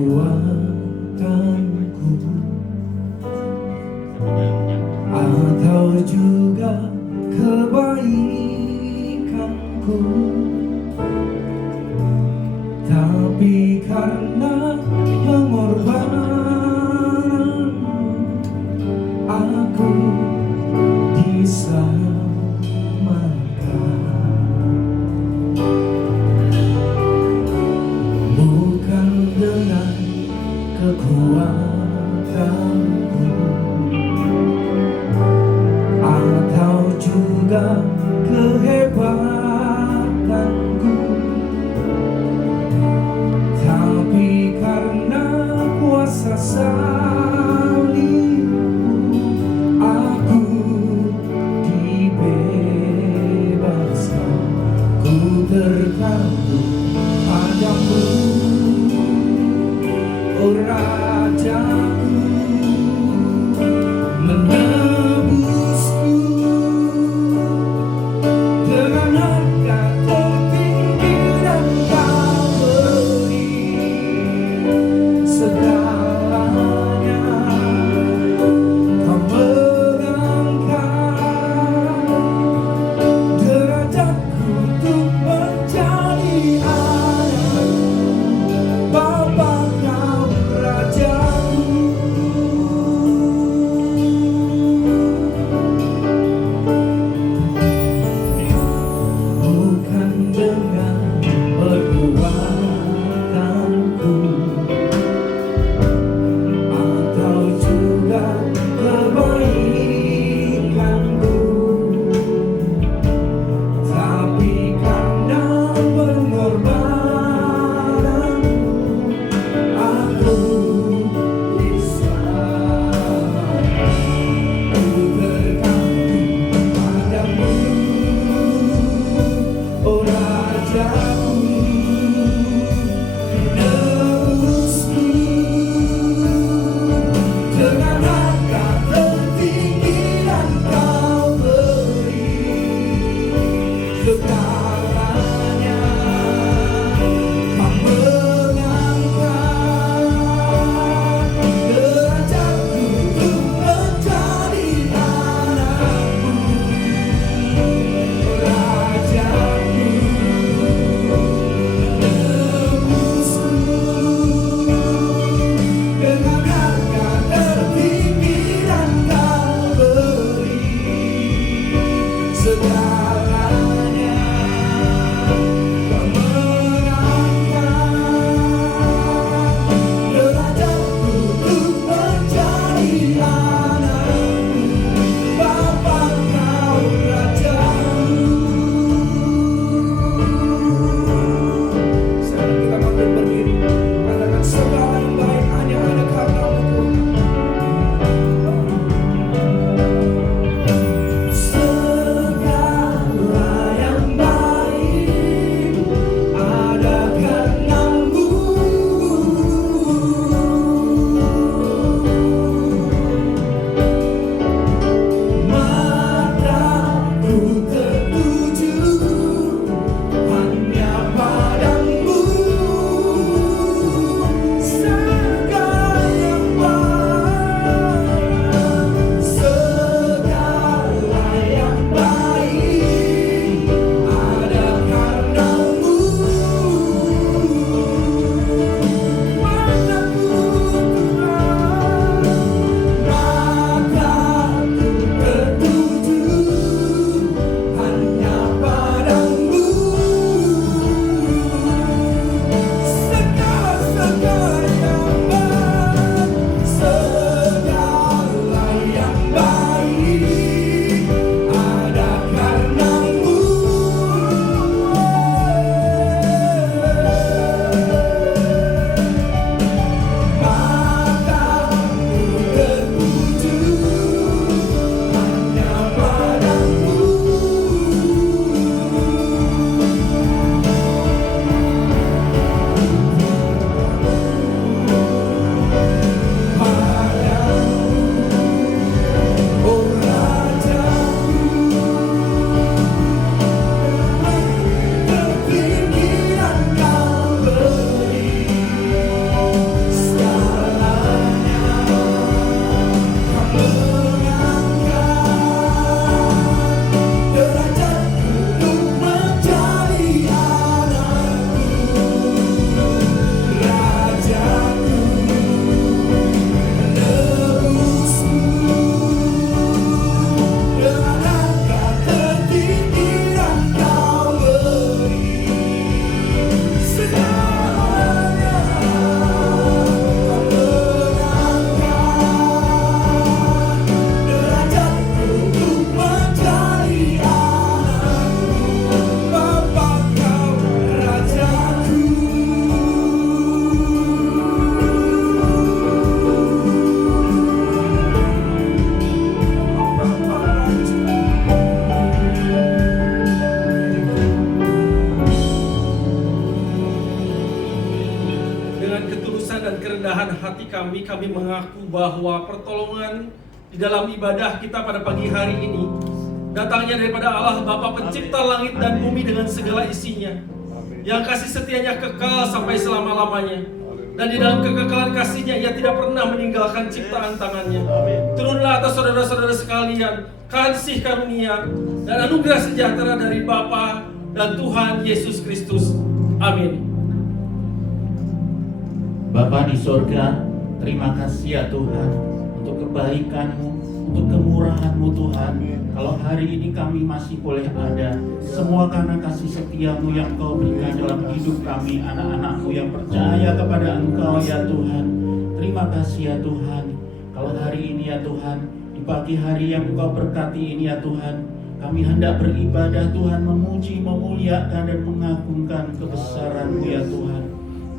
kekuatanku, atau juga kebaikanku, tapi karena pengorbananmu aku diselamatkan. Bukan dengan kekuatanku atau juga kehebatanku, tapi karena kuasa salibmu kami mengaku bahwa pertolongan di dalam ibadah kita pada pagi hari ini datangnya daripada Allah Bapa pencipta langit dan bumi dengan segala isinya, yang kasih setianya kekal sampai selama-lamanya. Dan di dalam kekekalan kasihnya ia tidak pernah meninggalkan ciptaan tangannya. Turunlah atas saudara-saudara sekalian kasih karunia dan anugerah sejahtera dari Bapa dan Tuhan Yesus Kristus. Amin. Bapa di sorga, terima kasih ya Tuhan untuk kebaikan-Mu, untuk kemurahan-Mu Tuhan. Kalau hari ini kami masih boleh ada, semua karena kasih setia-Mu yang Kau berikan dalam hidup kami, anak-anak-Mu yang percaya kepada Engkau ya Tuhan. Terima kasih ya Tuhan. Kalau hari ini ya Tuhan, di pagi hari yang Engkau berkati ini ya Tuhan, kami hendak beribadah Tuhan, memuji, memuliakan dan mengagungkan kebesaran-Mu ya Tuhan.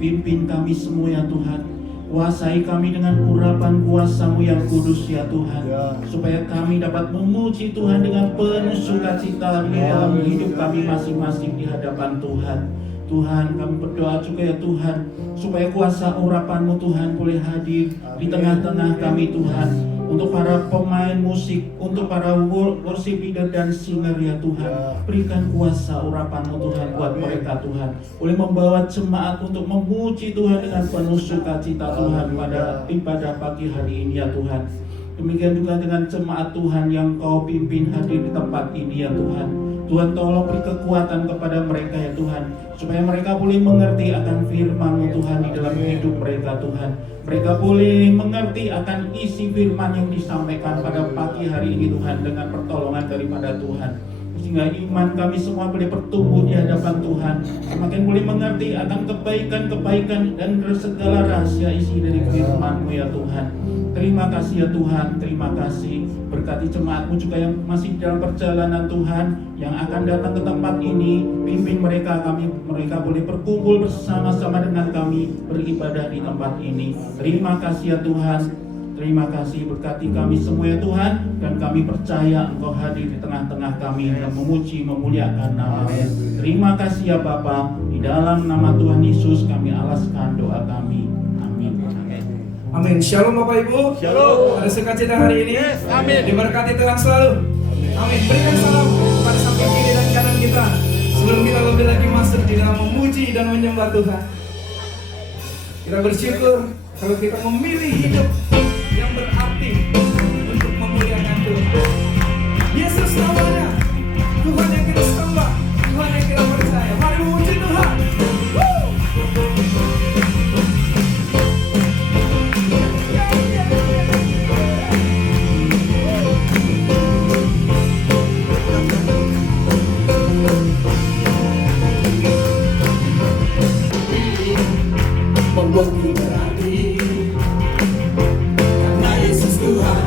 Pimpin kami semua ya Tuhan, kuasai kami dengan urapan kuasa-Mu yang kudus ya Tuhan, supaya kami dapat memuji Tuhan dengan penuh sukacita di dalam hidup kami masing-masing di hadapan Tuhan. Tuhan, kami berdoa juga ya Tuhan, supaya kuasa urapan-Mu Tuhan boleh hadir di tengah-tengah kami Tuhan, untuk para pemain musik, untuk para worship leader dan singer ya Tuhan. Berikan kuasa urapan-Mu Tuhan buat mereka Tuhan, boleh membawa jemaat untuk memuji Tuhan dengan penuh sukacita Tuhan pada ibadah pagi hari ini ya Tuhan. Demikian juga dengan jemaat Tuhan yang Kau pimpin hadir di tempat ini ya Tuhan. Tuhan tolong beri kekuatan kepada mereka ya Tuhan, supaya mereka boleh mengerti akan firman-Mu Tuhan di dalam hidup mereka Tuhan. Mereka boleh mengerti akan isi firman yang disampaikan pada pagi hari ini Tuhan, dengan pertolongan daripada Tuhan. Sehingga iman kami semua boleh bertumbuh di hadapan Tuhan, semakin boleh mengerti akan kebaikan-kebaikan dan segala rahasia isi dari firman-Mu ya Tuhan. Terima kasih ya Tuhan, terima kasih. Berkati jemaat-Mu juga yang masih dalam perjalanan Tuhan, yang akan datang ke tempat ini. Pimpin mereka boleh berkumpul bersama-sama dengan kami, beribadah di tempat ini. Terima kasih ya Tuhan. Terima kasih, berkati kami semua ya Tuhan, dan kami percaya Engkau hadir di tengah-tengah kami dan memuji, memuliakan nama-Mu. Terima kasih ya Bapa, di dalam nama Tuhan Yesus kami alaskan doa kami. Amin. Amin. Shalom Bapak Ibu. Shalom. Ada sukacita hari ini. Yes, amin. Diberkati Tuhan selalu. Amin. Berikan salam kepada samping kiri dan kanan kita, sebelum kita lebih lagi masuk di dalam memuji dan menyembah Tuhan. Kita bersyukur kalau kita memilih hidup yang berarti untuk memuliakan Tuhan. Yesus namanya, Tuhan yang kita sembah, Tuhan yang kita percaya. Mari memuji Tuhan. Membuatku berarti karena Yesus Tuhan.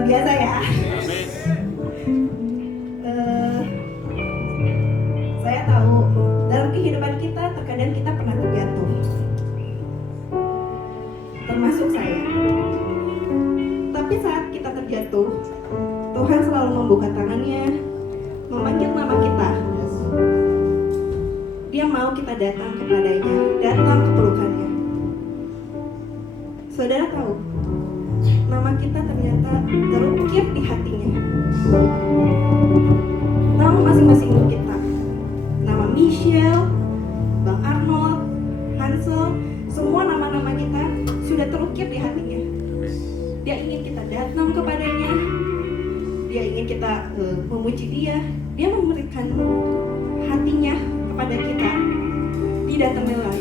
luar biasa ya. Saya tahu dalam kehidupan kita terkadang kita pernah terjatuh, termasuk saya. Tapi saat kita terjatuh, Tuhan selalu membuka tangannya, memanggil nama kita. Dia mau kita datang kepadanya, datang ke pelukannya. Saudara tahu, nama kita ternyata terukir di hatinya. Nama masing-masing kita, nama Michelle, Bang Arnold, Hansel, semua nama-nama kita sudah terukir di hatinya. Dia ingin kita datang kepadanya, dia ingin kita memuji dia, dia memberikan hatinya kepada kita, tidak ternilai.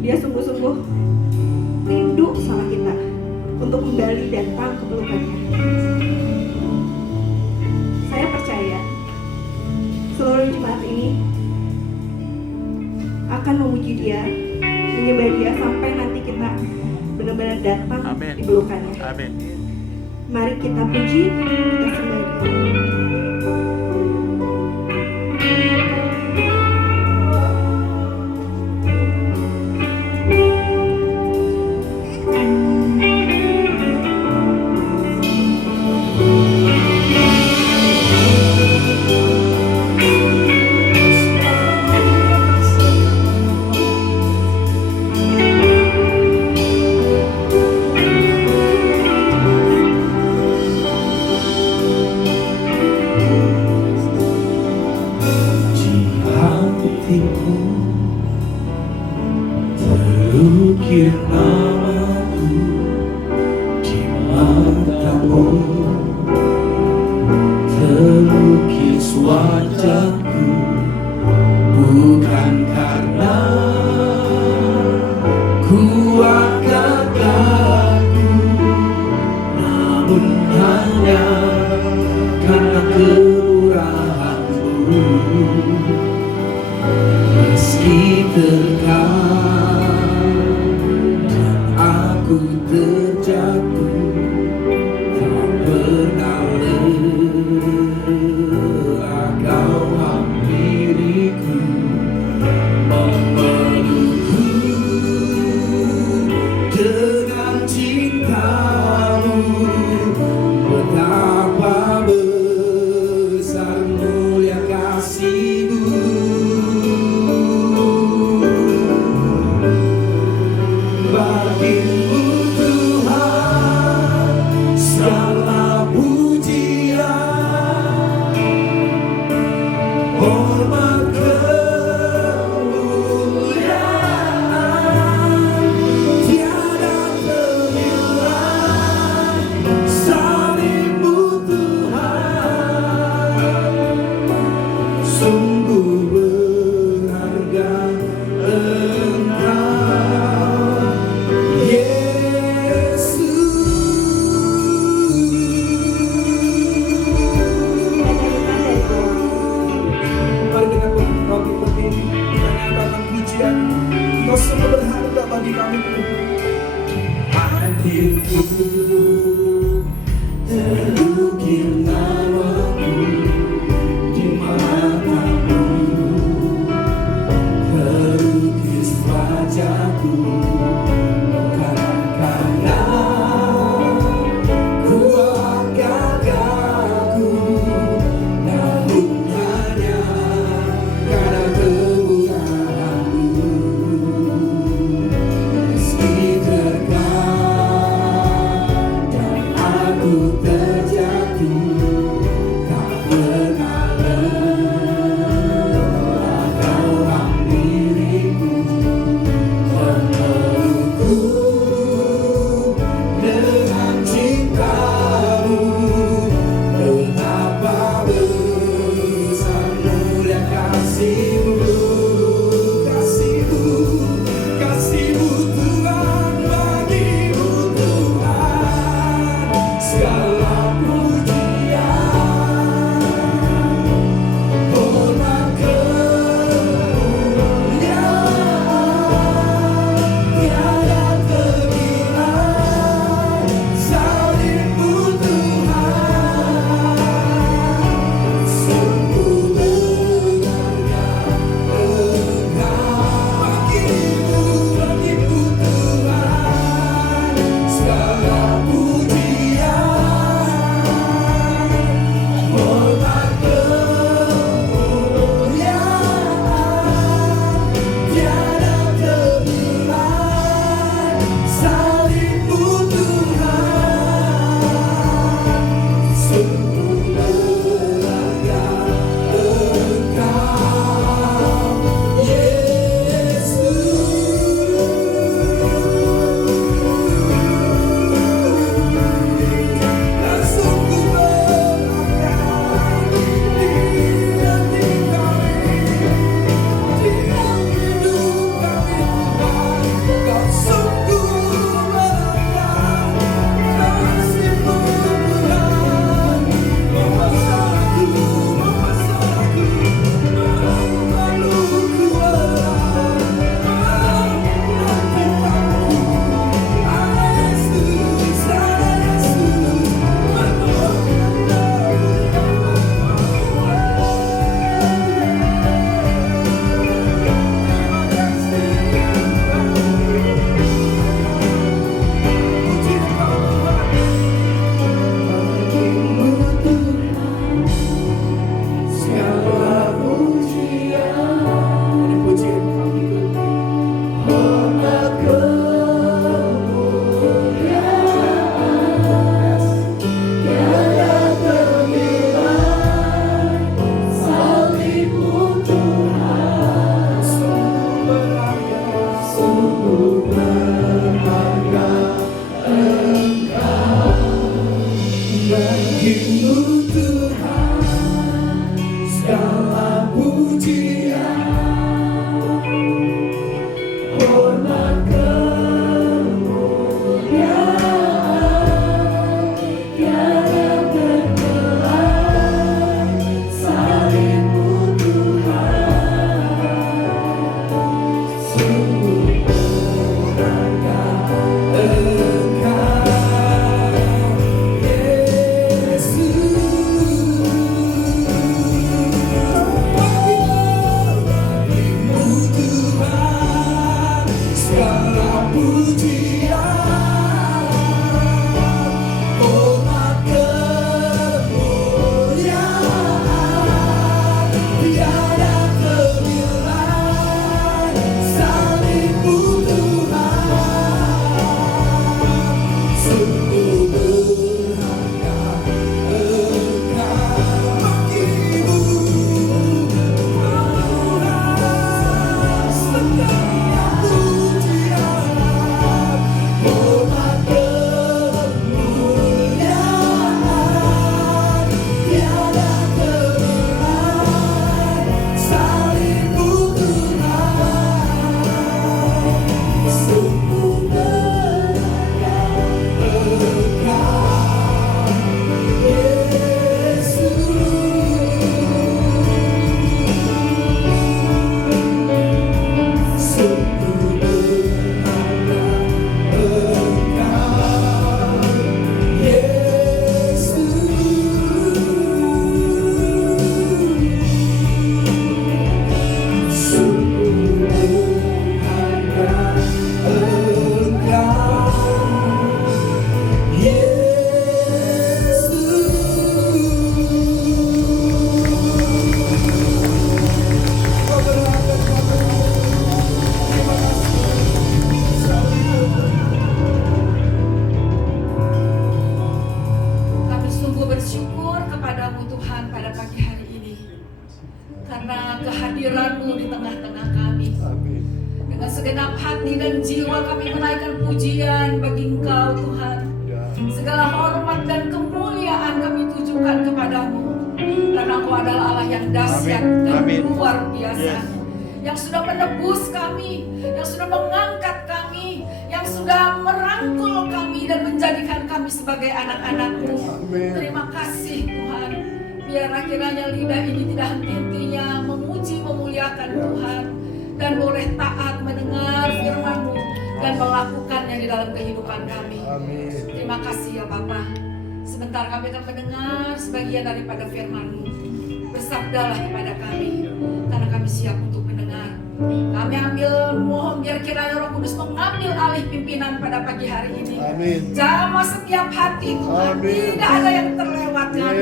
Dia sungguh-sungguh rindu sama kita untuk kembali datang ke pelukannya. Saya percaya seluruh jemaat ini akan memuji dia, menyembah dia sampai nanti kita benar-benar datang di pelukannya. Amin. Mari kita puji, kita sembah dia. Terukir namaku di matamu, terukis wajahku, bukan karena kuat gagahku, namun hanya karena kemurahan-Mu. Meski terkadang aku terjatuh, tak pernah lelah Kau hampiriku, memelukku dengan cinta-Mu. Betapa besar mulia kasih-Mu. Bagimu Tuhan segala pujian, hormat kemuliaan, tiada ternilai. Salib-Mu Tuhan, sungguh berharga Engkau, Yesus. Mari dengan kami berdiri, kita nyatakan pujian. Kau sungguh berharga bagi kami. Hadirku, terukir namaku di matamu, terukis wajahku, bukan karena kuat gagahku, namun hanya karena kemurahan-Mu. Meski terkadang Segenap hati dan jiwa kami menaikkan pujian bagi Engkau Tuhan. Segala hormat dan kemuliaan kami tujukan kepadamu, karena Engkau adalah Allah yang dahsyat dan luar biasa, yang sudah menebus kami, yang sudah mengangkat kami, yang sudah merangkul kami dan menjadikan kami sebagai anak-anak-Mu. Terima kasih Tuhan. Biarlah kiranya lidah ini tidak henti-hentinya memuji memuliakan Tuhan, dan boleh taat mendengar firman-Mu dan melakukannya di dalam kehidupan kami. Terima kasih ya Bapa. Sebentar kami akan mendengar sebagian daripada firman-Mu. Bersabdalah kepada kami, karena kami siap untuk mendengar. Kami mohon biar kiranya Roh Kudus mengambil alih pimpinan pada pagi hari ini. Jamah setiap hati Tuhan, tidak ada yang terlewatkan.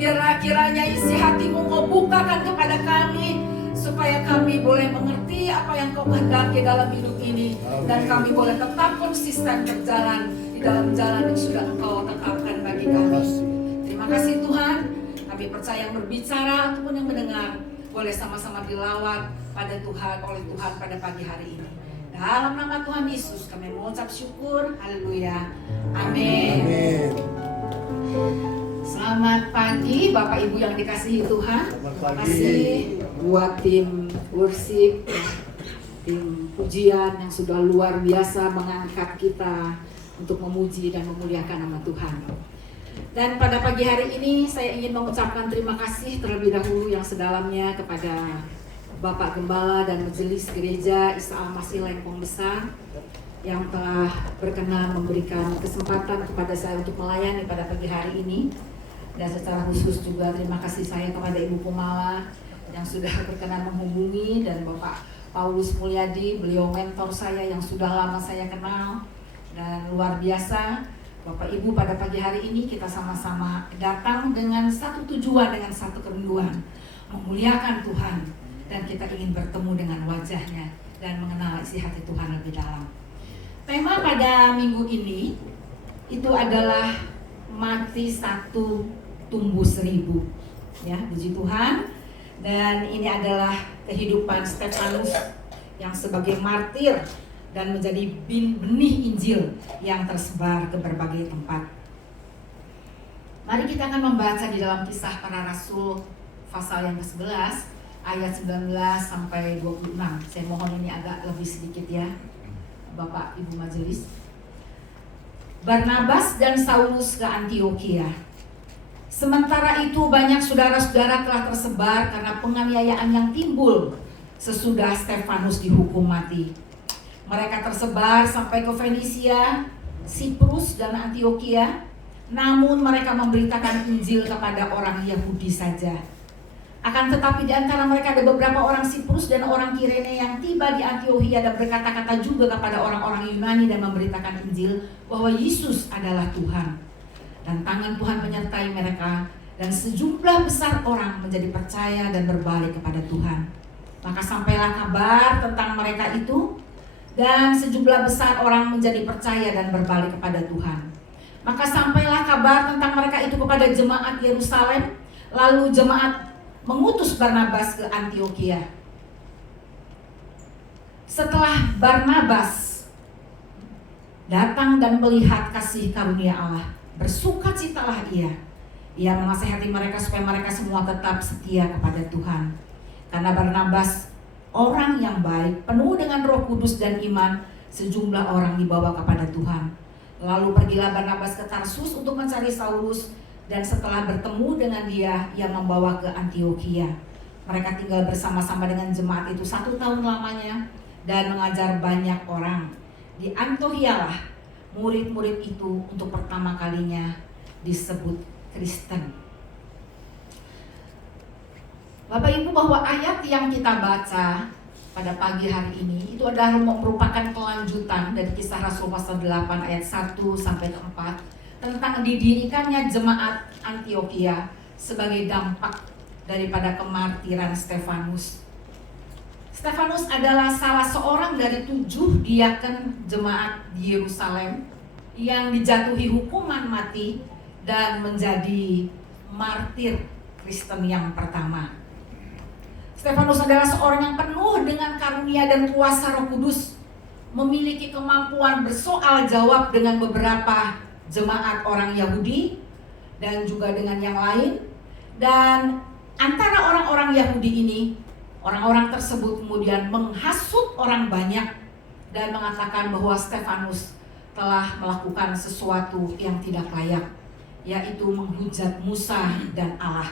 Biarlah kiranya isi hati-Mu Kau bukakan kepada kami, supaya kami boleh mengerti apa yang Kau kehendaki dalam hidup ini, dan kami boleh tetap konsisten berjalan di dalam jalan yang sudah Engkau tetapkan bagi kami. Terima kasih Tuhan. Kami percaya yang berbicara ataupun yang mendengar boleh sama-sama dilawat pada Tuhan, oleh Tuhan pada pagi hari ini. Dalam nama Tuhan Yesus kami mengucap syukur. Haleluya. Amin. Selamat pagi Bapak Ibu yang dikasihi Tuhan. Terima kasih buat tim worship, tim pujian yang sudah luar biasa mengangkat kita untuk memuji dan memuliakan nama Tuhan. Dan pada pagi hari ini saya ingin mengucapkan terima kasih terlebih dahulu yang sedalamnya kepada Bapak Gembala dan Majelis Gereja Isa Al-Masih Lengkong Besar yang telah berkenan memberikan kesempatan kepada saya untuk melayani pada pagi hari ini. Dan secara khusus juga terima kasih saya kepada Ibu Kumala yang sudah berkenan menghubungi, dan Bapak Paulus Mulyadi, beliau mentor saya yang sudah lama saya kenal. Dan luar biasa Bapak Ibu, pada pagi hari ini kita sama-sama datang dengan satu tujuan, dengan satu kerinduan, memuliakan Tuhan, dan kita ingin bertemu dengan wajahnya dan mengenal isi hati Tuhan lebih dalam. Tema pada minggu ini itu adalah mati satu tumbuh 1000, ya, puji Tuhan. Dan ini adalah kehidupan Stefanus yang sebagai martir dan menjadi benih Injil yang tersebar ke berbagai tempat. Mari kita akan membaca di dalam Kisah Para Rasul pasal yang ke-11 ayat 19 sampai 26. Saya mohon ini agak lebih sedikit ya Bapak Ibu Majelis. Barnabas dan Saulus ke Antiokhia. Sementara itu banyak saudara-saudara telah tersebar karena penganiayaan yang timbul sesudah Stefanus dihukum mati. Mereka tersebar sampai ke Fenisia, Siprus dan Antiokhia, namun mereka memberitakan Injil kepada orang Yahudi saja. Akan tetapi di antara mereka ada beberapa orang Siprus dan orang Kirene yang tiba di Antiokhia dan berkata-kata juga kepada orang-orang Yunani dan memberitakan Injil bahwa Yesus adalah Tuhan. Dan tangan Tuhan menyertai mereka, dan sejumlah besar orang menjadi percaya dan berbalik kepada Tuhan. Maka sampailah kabar tentang mereka itu, dan sejumlah besar orang menjadi percaya dan berbalik kepada Tuhan. Maka sampailah kabar tentang mereka itu kepada jemaat Yerusalem, lalu jemaat mengutus Barnabas ke Antiokhia. Setelah Barnabas datang dan melihat kasih karunia Allah, bersukacitalah ia. Ia menasihati mereka supaya mereka semua tetap setia kepada Tuhan. Karena Barnabas orang yang baik, penuh dengan Roh Kudus dan iman, sejumlah orang dibawa kepada Tuhan. Lalu pergilah Barnabas ke Tarsus untuk mencari Saulus, dan setelah bertemu dengan dia, ia membawa ke Antiokhia. Mereka tinggal bersama-sama dengan jemaat itu 1 tahun lamanya dan mengajar banyak orang. Di Antiokhia lah murid-murid itu untuk pertama kalinya disebut Kristen. Bapak Ibu, bahwa ayat yang kita baca pada pagi hari ini itu adalah merupakan kelanjutan dari Kisah Rasul pasal 8 ayat 1 sampai 4 tentang didirikannya jemaat Antiokhia sebagai dampak daripada kemartiran Stefanus. Stefanus adalah salah seorang dari 7 diaken jemaat di Yerusalem yang dijatuhi hukuman mati dan menjadi martir Kristen yang pertama. Stefanus adalah seorang yang penuh dengan karunia dan kuasa Roh Kudus, memiliki kemampuan bersoal jawab dengan beberapa jemaat orang Yahudi dan juga dengan yang lain. Dan antara orang-orang Yahudi ini, orang-orang tersebut kemudian menghasut orang banyak dan mengatakan bahwa Stefanus telah melakukan sesuatu yang tidak layak, yaitu menghujat Musa dan Allah.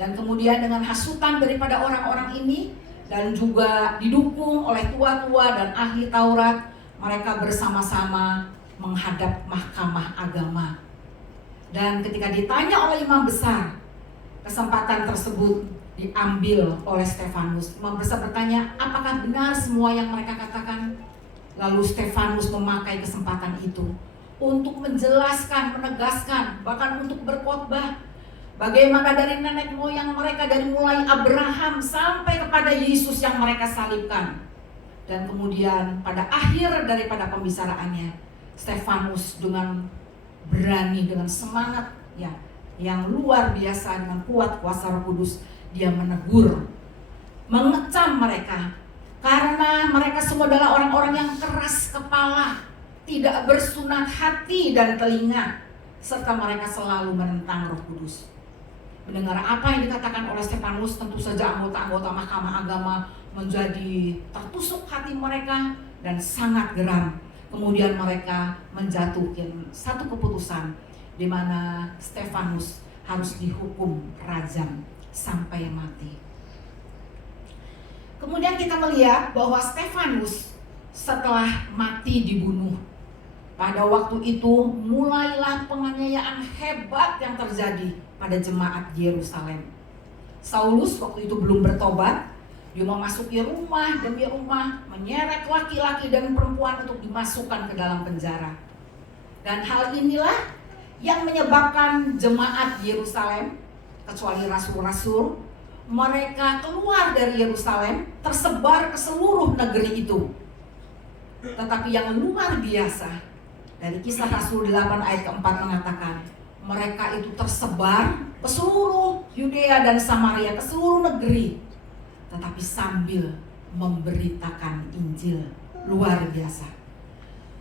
Dan kemudian dengan hasutan daripada orang-orang ini dan juga didukung oleh tua-tua dan ahli Taurat, mereka bersama-sama menghadap mahkamah agama. Dan ketika ditanya oleh imam besar, kesempatan tersebut diambil oleh Stefanus. Imam besar bertanya, apakah benar semua yang mereka katakan? Lalu Stefanus memakai kesempatan itu untuk menjelaskan, menegaskan, bahkan untuk berkhotbah bagaimana dari nenek moyang mereka, dari mulai Abraham sampai kepada Yesus yang mereka salibkan. Dan kemudian pada akhir daripada pembicaraannya, Stefanus dengan berani, dengan semangat ya, yang luar biasa, dengan kuat kuasa Roh Kudus, dia menegur, mengecam mereka. Karena mereka semua adalah orang-orang yang keras kepala, tidak bersunat hati dan telinga, serta mereka selalu menentang Roh Kudus. Mendengar apa yang dikatakan oleh Stefanus, tentu saja anggota-anggota mahkamah agama menjadi tertusuk hati mereka dan sangat geram. Kemudian mereka menjatuhkan satu keputusan di mana Stefanus harus dihukum rajam sampai mati. Kemudian kita melihat bahwa Stefanus setelah mati dibunuh, pada waktu itu mulailah penganiayaan hebat yang terjadi pada jemaat Yerusalem. Saulus waktu itu belum bertobat, dia memasuki rumah demi rumah, menyeret laki-laki dan perempuan untuk dimasukkan ke dalam penjara. Dan hal inilah yang menyebabkan jemaat Yerusalem, kecuali rasul-rasul, mereka keluar dari Yerusalem, tersebar ke seluruh negeri itu. Tetapi yang luar biasa, dari Kisah Rasul 8 ayat keempat mengatakan, mereka itu tersebar ke seluruh Yudea dan Samaria, ke seluruh negeri, tetapi sambil memberitakan Injil. Luar biasa.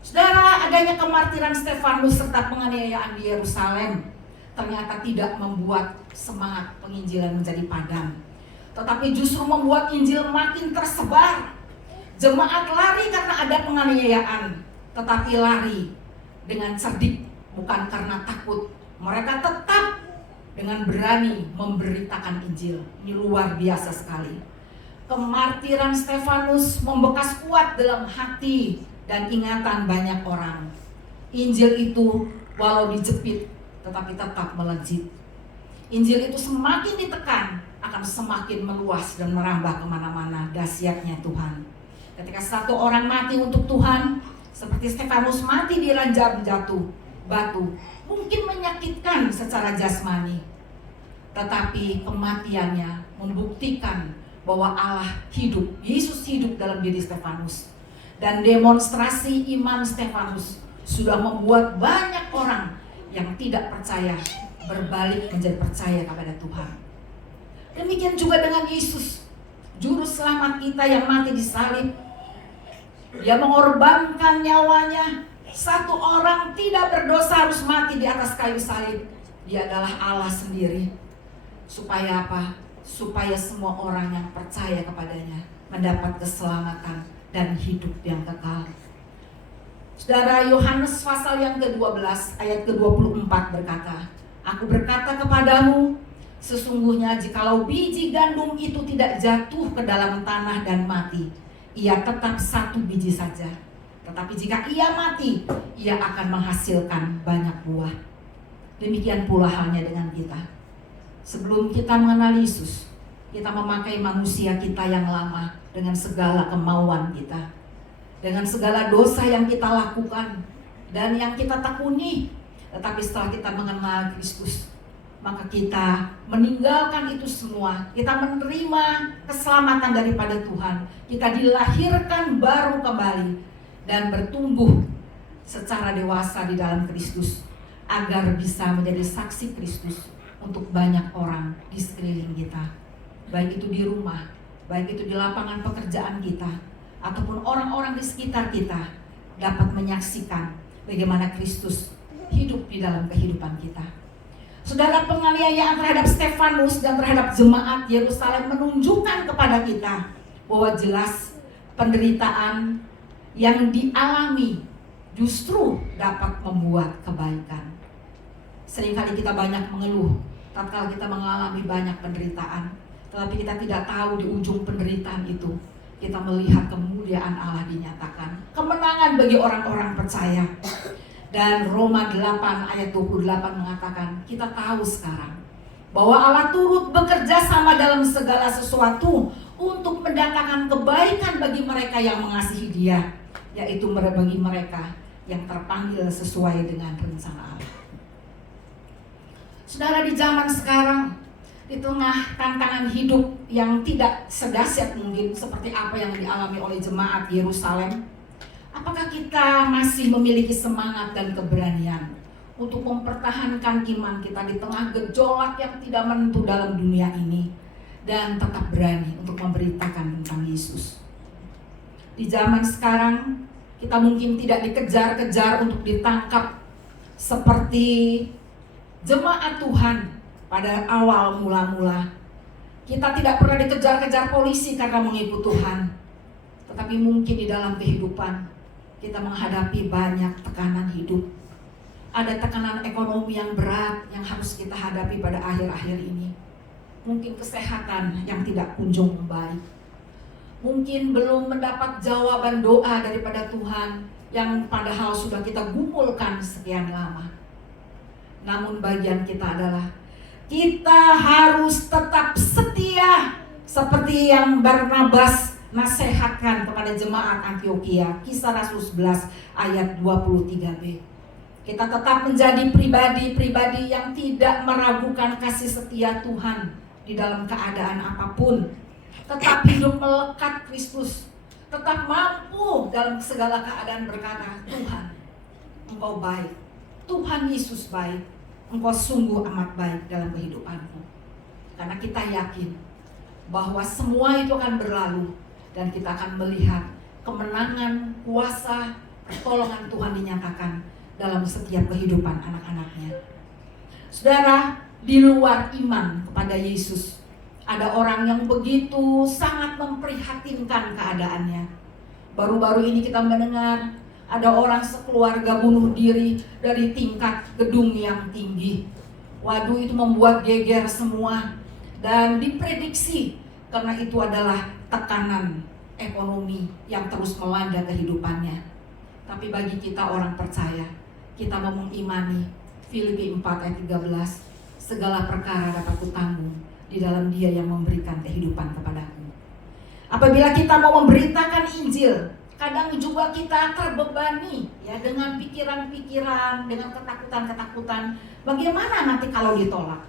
Saudara, adanya kemartiran Stefanus serta penganiayaan di Yerusalem ternyata tidak membuat semangat penginjilan menjadi padam, tetapi justru membuat Injil makin tersebar. Jemaat lari karena ada penganiayaan, tetapi lari dengan cerdik, bukan karena takut. Mereka tetap dengan berani memberitakan Injil. Ini luar biasa sekali. Kemartiran Stefanus membekas kuat dalam hati dan ingatan banyak orang. Injil itu walau dijepit tetapi tetap melejit. Injil itu semakin ditekan akan semakin meluas dan merambah kemana-mana. Dahsyatnya Tuhan. Ketika satu orang mati untuk Tuhan, seperti Stefanus mati di ranjang batu, mungkin menyakitkan secara jasmani, tetapi kematiannya membuktikan bahwa Allah hidup, Yesus hidup dalam diri Stefanus. Dan demonstrasi iman Stefanus sudah membuat banyak orang yang tidak percaya berbalik menjadi percaya kepada Tuhan. Demikian juga dengan Yesus, juru selamat kita yang mati di salib. Dia mengorbankan nyawanya. Satu orang tidak berdosa harus mati di atas kayu salib. Dia adalah Allah sendiri. Supaya apa? Supaya semua orang yang percaya kepadanya mendapat keselamatan dan hidup yang kekal. Saudara, Yohanes pasal yang ke-12 ayat ke-24 berkata, Aku berkata kepadamu, sesungguhnya jikalau biji gandum itu tidak jatuh ke dalam tanah dan mati, ia tetap satu biji saja. Tetapi jika ia mati, ia akan menghasilkan banyak buah. Demikian pula halnya dengan kita. Sebelum kita mengenal Yesus, kita memakai manusia kita yang lama dengan segala kemauan kita, dengan segala dosa yang kita lakukan dan yang kita tekuni. Tetapi setelah kita mengenal Kristus, maka kita meninggalkan itu semua. Kita menerima keselamatan daripada Tuhan. Kita dilahirkan baru kembali dan bertumbuh secara dewasa di dalam Kristus, agar bisa menjadi saksi Kristus untuk banyak orang di sekeliling kita, baik itu di rumah baik itu di lapangan pekerjaan kita ataupun orang-orang di sekitar kita, dapat menyaksikan bagaimana Kristus hidup di dalam kehidupan kita. Saudara, penganiayaan terhadap Stefanus dan terhadap jemaat Yerusalem menunjukkan kepada kita bahwa jelas penderitaan yang dialami justru dapat membuat kebaikan. Seringkali kita banyak mengeluh tatkala kita mengalami banyak penderitaan, tetapi kita tidak tahu di ujung penderitaan itu kita melihat kemuliaan Allah dinyatakan, kemenangan bagi orang-orang percaya. Dan Roma 8 ayat 28 mengatakan, kita tahu sekarang bahwa Allah turut bekerja sama dalam segala sesuatu untuk mendatangkan kebaikan bagi mereka yang mengasihi Dia, yaitu bagi mereka yang terpanggil sesuai dengan rencana Allah. Saudara, di zaman sekarang, di tengah tantangan hidup yang tidak sedahsyat mungkin seperti apa yang dialami oleh jemaat Yerusalem, apakah kita masih memiliki semangat dan keberanian untuk mempertahankan iman kita di tengah gejolak yang tidak menentu dalam dunia ini dan tetap berani untuk memberitakan tentang Yesus? Di zaman sekarang, kita mungkin tidak dikejar-kejar untuk ditangkap seperti jemaat Tuhan pada awal mula-mula. Kita tidak pernah dikejar-kejar polisi karena mengikut Tuhan. Tetapi mungkin di dalam kehidupan kita menghadapi banyak tekanan hidup. Ada tekanan ekonomi yang berat yang harus kita hadapi pada akhir-akhir ini. Mungkin kesehatan yang tidak kunjung membaik. Mungkin belum mendapat jawaban doa daripada Tuhan yang padahal sudah kita gumulkan sekian lama. Namun bagian kita adalah kita harus tetap setia seperti yang Barnabas nasihatkan kepada jemaat Antiokhia, Kisah Rasul 11 ayat 23b. Kita tetap menjadi pribadi-pribadi yang tidak meragukan kasih setia Tuhan di dalam keadaan apapun. Tetap hidup melekat Kristus, tetap mampu dalam segala keadaan berkata, Tuhan, Engkau baik, Tuhan Yesus baik, Engkau sungguh amat baik dalam kehidupanku. Karena kita yakin bahwa semua itu akan berlalu dan kita akan melihat kemenangan, kuasa, pertolongan Tuhan dinyatakan dalam setiap kehidupan anak-anaknya. Saudara, di luar iman kepada Yesus, ada orang yang begitu sangat memprihatinkan keadaannya. Baru-baru ini kita mendengar ada orang sekeluarga bunuh diri dari tingkat gedung yang tinggi. Waduh, itu membuat geger semua. Dan diprediksi karena itu adalah tekanan ekonomi yang terus melanda kehidupannya. Tapi bagi kita orang percaya, kita mau mengimani Filipi 4 ayat 13, segala perkara dapat kutanggung di dalam Dia yang memberikan kehidupan kepadaku. Apabila kita mau memberitakan Injil, kadang juga kita terbebani ya dengan pikiran-pikiran, dengan ketakutan-ketakutan. Bagaimana nanti kalau ditolak?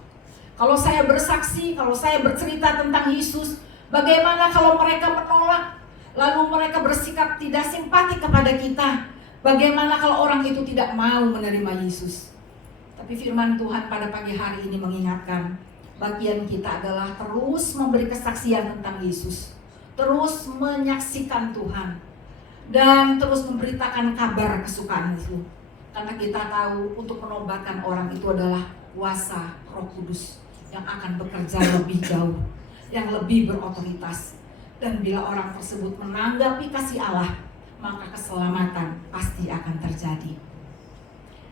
Kalau saya bersaksi, kalau saya bercerita tentang Yesus, bagaimana kalau mereka menolak? Lalu mereka bersikap tidak simpati kepada kita. Bagaimana kalau orang itu tidak mau menerima Yesus? Tapi firman Tuhan pada pagi hari ini mengingatkan, bagian kita adalah terus memberi kesaksian tentang Yesus, terus menyaksikan Tuhan, dan terus memberitakan kabar kesukaan itu. Karena kita tahu untuk menobatkan orang itu adalah kuasa Roh Kudus yang akan bekerja lebih jauh, yang lebih berotoritas. Dan bila orang tersebut menanggapi kasih Allah, maka keselamatan pasti akan terjadi.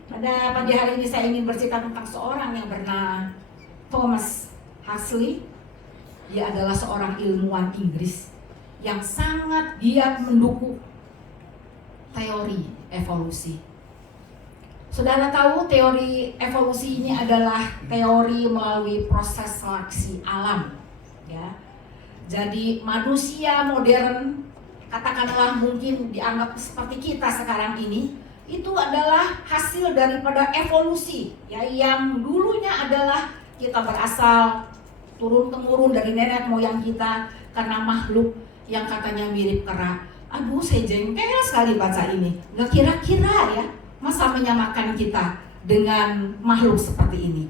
Pada pagi hari ini saya ingin bercerita tentang seorang yang bernama Thomas Huxley. Dia adalah seorang ilmuwan Inggris yang sangat giat mendukung teori evolusi. Saudara tahu teori evolusi ini adalah teori melalui proses seleksi alam, ya. Jadi manusia modern, katakanlah mungkin dianggap seperti kita sekarang ini, itu adalah hasil daripada evolusi, ya, yang dulunya adalah kita berasal turun-temurun dari nenek moyang kita karena makhluk yang katanya mirip kera. Aduh, saya jengkel sekali baca ini. Nggak kira-kira ya, masa menyamakan kita dengan makhluk seperti ini.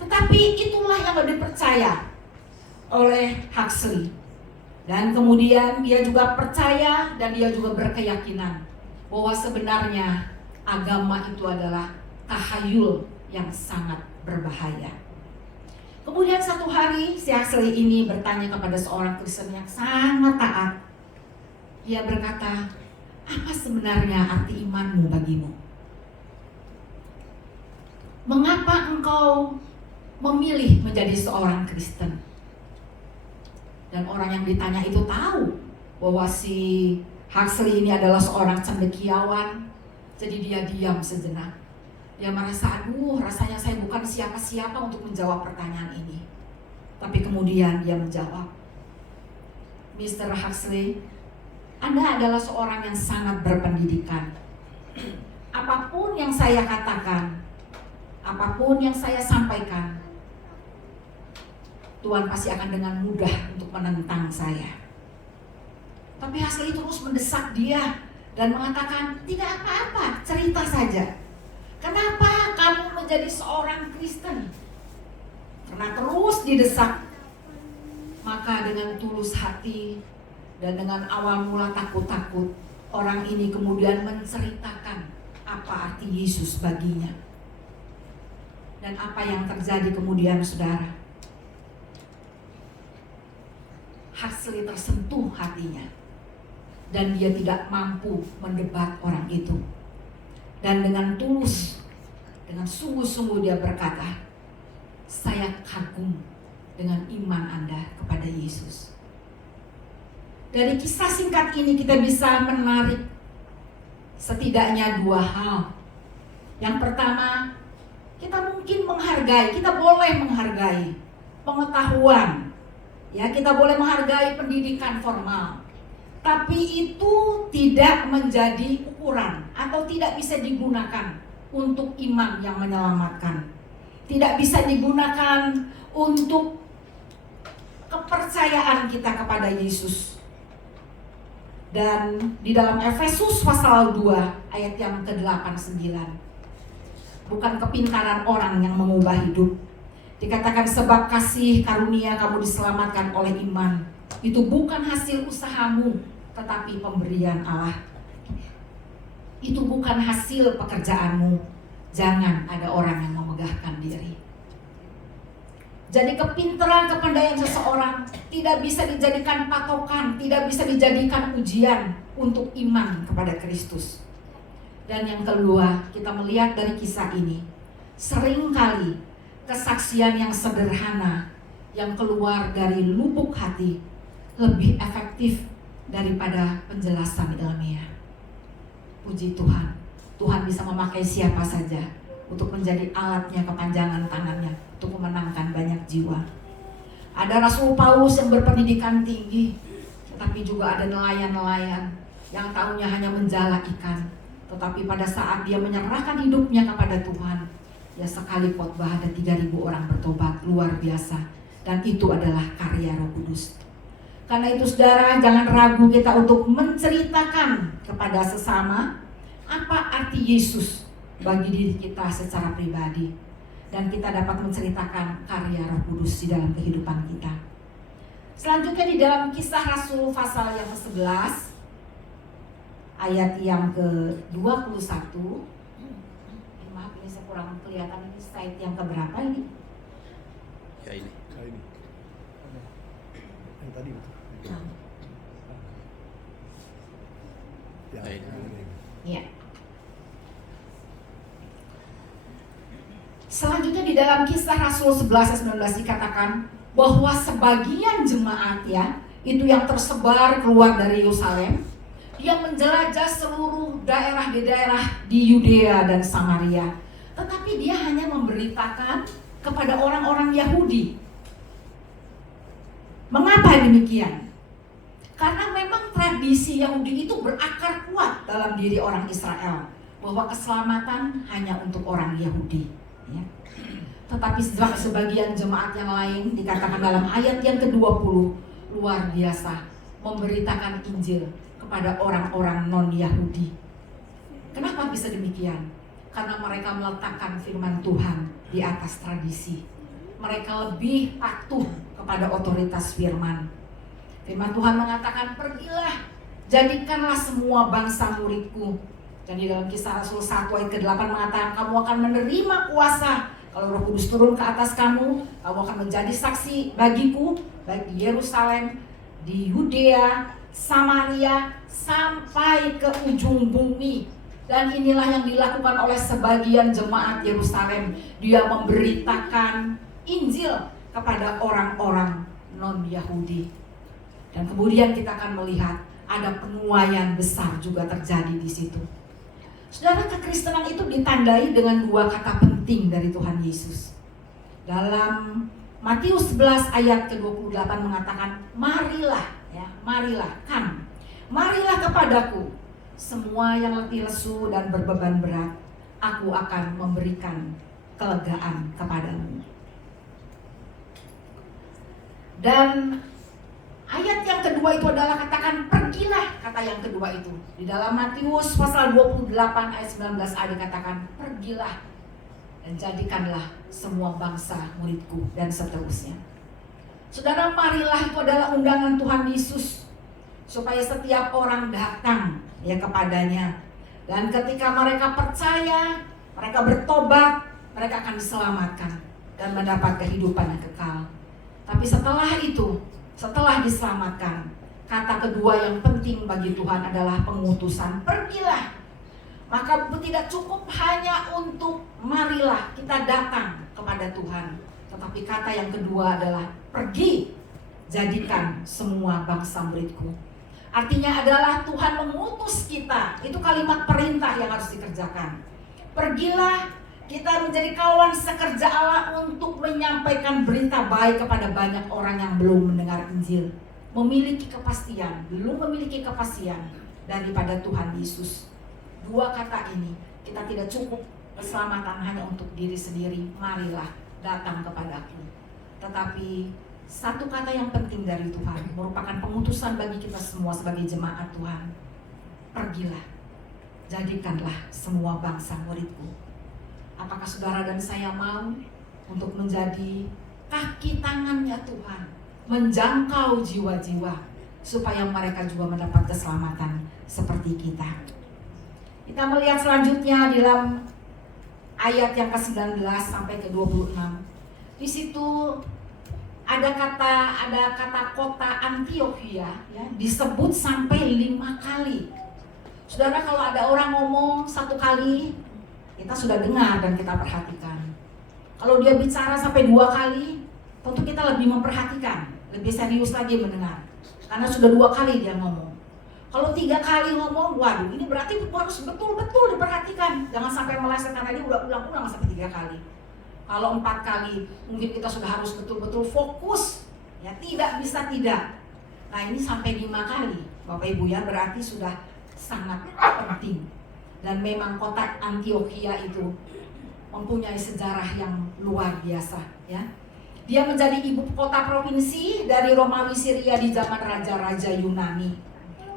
Tetapi itulah yang dipercaya oleh Huxley. Dan kemudian dia juga percaya dan dia juga berkeyakinan bahwa sebenarnya agama itu adalah tahayul yang sangat berbahaya. Kemudian satu hari si Huxley ini bertanya kepada seorang Kristen yang sangat taat. Dia berkata, apa sebenarnya arti imanmu bagimu? Mengapa engkau memilih menjadi seorang Kristen? Dan orang yang ditanya itu tahu bahwa si Huxley ini adalah seorang cendekiawan. Jadi dia diam sejenak. Dia merasa, aduh rasanya saya bukan siapa-siapa untuk menjawab pertanyaan ini. Tapi kemudian dia menjawab, Mr. Huxley, Anda adalah seorang yang sangat berpendidikan. Apapun yang saya katakan, apapun yang saya sampaikan, Tuhan pasti akan dengan mudah untuk menentang saya. Tapi Huxley terus mendesak dia dan mengatakan, tidak apa-apa, cerita saja. Kenapa kamu menjadi seorang Kristen? Karena terus didesak, maka dengan tulus hati dan dengan awal mula takut-takut, orang ini kemudian menceritakan apa arti Yesus baginya. Dan apa yang terjadi kemudian, saudara? Huxley tersentuh hatinya dan dia tidak mampu mendebat orang itu. Dan dengan tulus, dengan sungguh-sungguh dia berkata, saya kagum dengan iman Anda kepada Yesus. Dari kisah singkat ini kita bisa menarik setidaknya dua hal. Yang pertama, kita mungkin menghargai, kita boleh menghargai pengetahuan. Ya, kita boleh menghargai pendidikan formal. Tapi itu tidak menjadi ukuran atau tidak bisa digunakan untuk iman yang menyelamatkan. Tidak bisa digunakan untuk kepercayaan kita kepada Yesus. Dan di dalam Efesus pasal 2 ayat yang ke-8-9, bukan kepintaran orang yang mengubah hidup. Dikatakan sebab kasih karunia kamu diselamatkan oleh iman. Itu bukan hasil usahamu, tetapi pemberian Allah. Itu bukan hasil pekerjaanmu. Jangan ada orang yang memegahkan diri. Jadi kepintaran kepandaian seseorang tidak bisa dijadikan patokan, tidak bisa dijadikan ujian untuk iman kepada Kristus. Dan yang kedua, kita melihat dari kisah ini, seringkali kesaksian yang sederhana yang keluar dari lubuk hati lebih efektif daripada penjelasan ilmiah. Puji Tuhan, Tuhan bisa memakai siapa saja untuk menjadi alatnya, kepanjangan tangannya untuk memenangkan banyak jiwa. Ada Rasul Paulus yang berpendidikan tinggi, tetapi juga ada nelayan-nelayan yang tahunya hanya menjala ikan. Tetapi pada saat dia menyerahkan hidupnya kepada Tuhan, ya sekali khotbah ada 3.000 orang bertobat, luar biasa. Dan itu adalah karya Roh Kudus. Karena itu saudara, jangan ragu kita untuk menceritakan kepada sesama apa arti Yesus bagi diri kita secara pribadi. Dan kita dapat menceritakan karya Roh Kudus di dalam kehidupan kita. Selanjutnya di dalam Kisah Rasul pasal yang ke-11 ayat yang ke-21. Maaf ini saya kurang kelihatan, ini slide yang keberapa ini? Ya ini. Yang tadi betul. Ya, Iya. Selanjutnya di dalam Kisah Rasul 11-19 dikatakan bahwa sebagian jemaat ya itu yang tersebar keluar dari Yerusalem, dia menjelajah seluruh daerah di daerah di Yudea dan Samaria. Tetapi dia hanya memberitakan kepada orang-orang Yahudi. Mengapa demikian? Karena memang tradisi Yahudi itu berakar kuat dalam diri orang Israel, bahwa keselamatan hanya untuk orang Yahudi. Ya. Tetapi sebagian jemaat yang lain dikatakan dalam ayat yang ke-20 luar biasa memberitakan Injil kepada orang-orang non-Yahudi. Kenapa bisa demikian? Karena mereka meletakkan firman Tuhan di atas tradisi. Mereka lebih patuh kepada otoritas firman. Firman Tuhan mengatakan, pergilah, jadikanlah semua bangsa muridku. Dan di dalam Kisah Rasul 1 ayat ke-8 mengatakan, kamu akan menerima kuasa kalau Roh Kudus turun ke atas kamu. Kamu akan menjadi saksi bagiku, baik di Yerusalem, di Yudea, Samaria, sampai ke ujung bumi. Dan inilah yang dilakukan oleh sebagian jemaat Yerusalem. Dia memberitakan Injil kepada orang-orang non-Yahudi. Dan kemudian kita akan melihat ada penuaian besar juga terjadi di situ. Saudara, kekristenan itu ditandai dengan dua kata penting dari Tuhan Yesus. Dalam Matius 11 ayat ke-28 mengatakan, marilah, ya, marilah, marilah kepadaku, semua yang letih lesu dan berbeban berat, aku akan memberikan kelegaan kepadamu. Dan ayat yang kedua itu adalah katakan pergilah, kata yang kedua itu. Di dalam Matius pasal 28 ayat 19a dikatakan pergilah dan jadikanlah semua bangsa muridku dan seterusnya. Saudara, marilah itu adalah undangan Tuhan Yesus supaya setiap orang datang ya kepadanya. Dan ketika mereka percaya, mereka bertobat, mereka akan diselamatkan dan mendapat kehidupan yang kekal. Tapi setelah itu, setelah diselamatkan, kata kedua yang penting bagi Tuhan adalah pengutusan. Pergilah. Maka tidak cukup hanya untuk marilah kita datang kepada Tuhan, tetapi kata yang kedua adalah pergi, jadikan semua bangsa muridku. Artinya adalah Tuhan mengutus kita. Itu kalimat perintah yang harus dikerjakan. Pergilah, kita menjadi kawan sekerja Allah untuk menyampaikan berita baik kepada banyak orang yang belum mendengar Injil. Memiliki kepastian, belum memiliki kepastian daripada Tuhan Yesus. Dua kata ini, kita tidak cukup keselamatan hanya untuk diri sendiri. Marilah datang kepadaku. Tetapi satu kata yang penting dari Tuhan merupakan pengutusan bagi kita semua sebagai jemaat Tuhan. Pergilah, jadikanlah semua bangsa muridku. Apakah saudara dan saya mau untuk menjadi kaki tangannya Tuhan, menjangkau jiwa-jiwa supaya mereka juga mendapat keselamatan seperti kita. Kita melihat selanjutnya di dalam ayat yang ke-19 sampai ke-26. Di situ ada kata kota Antiokhia ya, disebut sampai 5 kali. Saudara, kalau ada orang ngomong satu kali, kita sudah dengar dan kita perhatikan. Kalau dia bicara sampai 2 kali, tentu kita lebih memperhatikan, lebih serius lagi mendengar. Karena sudah 2 kali dia ngomong. Kalau 3 kali ngomong, waduh, ini berarti harus betul-betul diperhatikan. Jangan sampai meleset karena dia udah ulang-ulang sampai 3 kali. Kalau 4 kali, mungkin kita sudah harus betul-betul fokus. Ya, tidak bisa tidak. Nah, ini sampai 5 kali, Bapak Ibu ya, berarti sudah sangat penting. Dan memang kota Antiokhia itu mempunyai sejarah yang luar biasa ya. Dia menjadi ibu kota provinsi dari Romawi Syria di zaman raja-raja Yunani.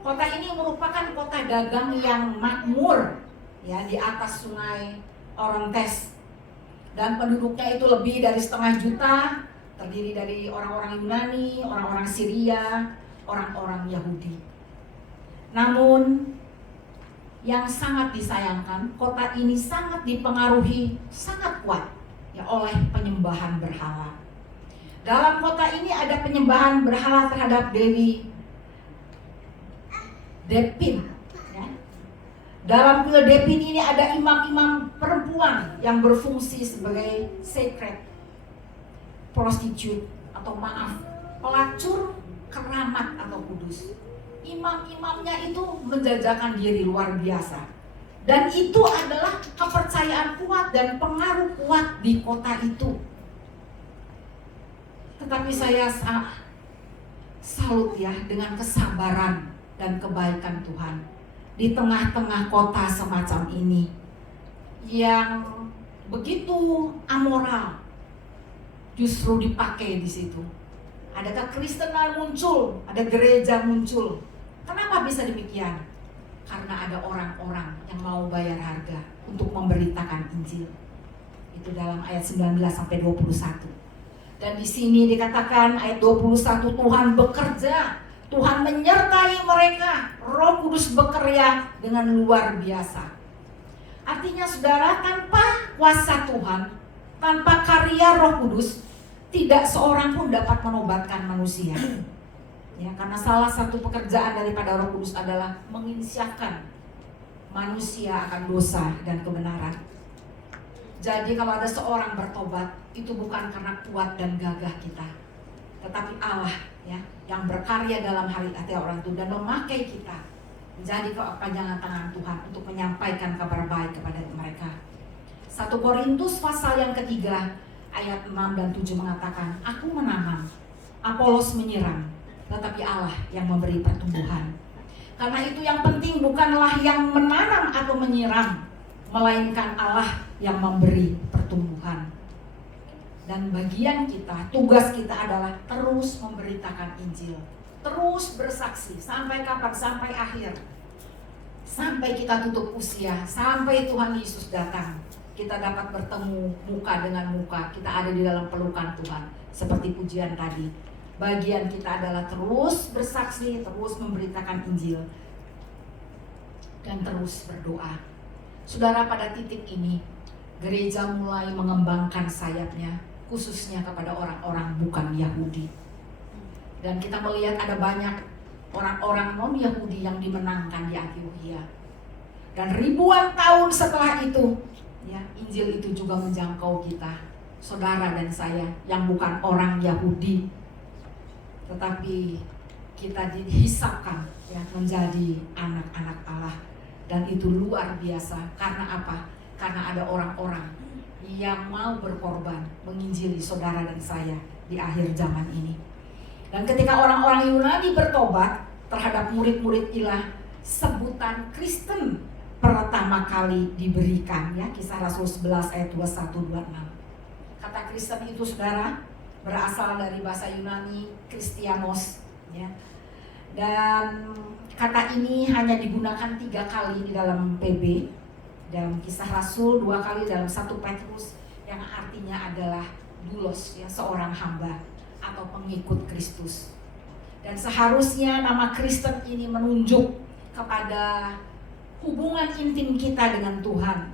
Kota ini merupakan kota dagang yang makmur ya di atas sungai Orontes. Dan penduduknya itu lebih dari 500 juta, terdiri dari orang-orang Yunani, orang-orang Syria, orang-orang Yahudi. Namun yang sangat disayangkan, kota ini sangat dipengaruhi sangat kuat ya oleh penyembahan berhala. Dalam kota ini ada penyembahan berhala terhadap Dewi Depin. Ya. Dalam kuil Depin ini ada imam-imam perempuan yang berfungsi sebagai sacred prostitute atau pelacur keramat atau kudus. Imam-imamnya itu menjajakan diri luar biasa. Dan itu adalah kepercayaan kuat dan pengaruh kuat di kota itu. Tetapi saya salut ya dengan kesabaran dan kebaikan Tuhan di tengah-tengah kota semacam ini yang begitu amoral justru dipakai di situ. Ada kekristenan muncul, ada gereja muncul. Kenapa bisa demikian? Karena ada orang-orang yang mau bayar harga untuk memberitakan Injil. Itu dalam ayat 19 sampai 21. Dan di sini dikatakan ayat 21, Tuhan bekerja Tuhan menyertai mereka, Roh Kudus bekerja dengan luar biasa. Artinya saudara, tanpa kuasa Tuhan, tanpa karya Roh Kudus, tidak seorang pun dapat menobatkan manusia. Ya, karena salah satu pekerjaan daripada Roh Kudus adalah menginsyafkan manusia akan dosa dan kebenaran. Jadi kalau ada seorang bertobat, itu bukan karena kuat dan gagah kita, tetapi Allah ya yang berkarya dalam hati orang itu dan memakai kita menjadi kepanjangan tangan Tuhan untuk menyampaikan kabar baik kepada mereka. 1 Korintus pasal yang ketiga ayat 6 dan 7 mengatakan, aku menanam, Apolos menyiram, tetapi Allah yang memberi pertumbuhan. Karena itu yang penting bukanlah yang menanam atau menyiram, melainkan Allah yang memberi pertumbuhan. Dan bagian kita, tugas kita adalah terus memberitakan Injil, terus bersaksi sampai kapan? Sampai akhir, sampai kita tutup usia, sampai Tuhan Yesus datang, kita dapat bertemu muka dengan muka, kita ada di dalam pelukan Tuhan. Seperti pujian tadi, bagian kita adalah terus bersaksi, terus memberitakan Injil, dan terus berdoa. Saudara, pada titik ini gereja mulai mengembangkan sayapnya, khususnya kepada orang-orang bukan Yahudi. Dan kita melihat ada banyak orang-orang non-Yahudi yang dimenangkan di Antiokhia. Dan ribuan tahun setelah itu, ya, Injil itu juga menjangkau kita, saudara dan saya yang bukan orang Yahudi, tetapi kita dihisapkan ya menjadi anak-anak Allah. Dan itu luar biasa. Karena apa? Karena ada orang-orang yang mau berkorban menginjili saudara dan saya di akhir zaman ini. Dan ketika orang-orang Yunani bertobat terhadap murid-murid Ilah, sebutan Kristen pertama kali diberikan, ya, Kisah Rasul 11 ayat 21-26. Kata Kristen itu saudara berasal dari bahasa Yunani Kristianos, ya. Dan kata ini hanya digunakan 3 kali di dalam PB, dalam Kisah Rasul 2 kali, dalam 1 Petrus yang artinya adalah doulos, ya, seorang hamba atau pengikut Kristus. Dan seharusnya nama Kristen ini menunjuk kepada hubungan intim kita dengan Tuhan,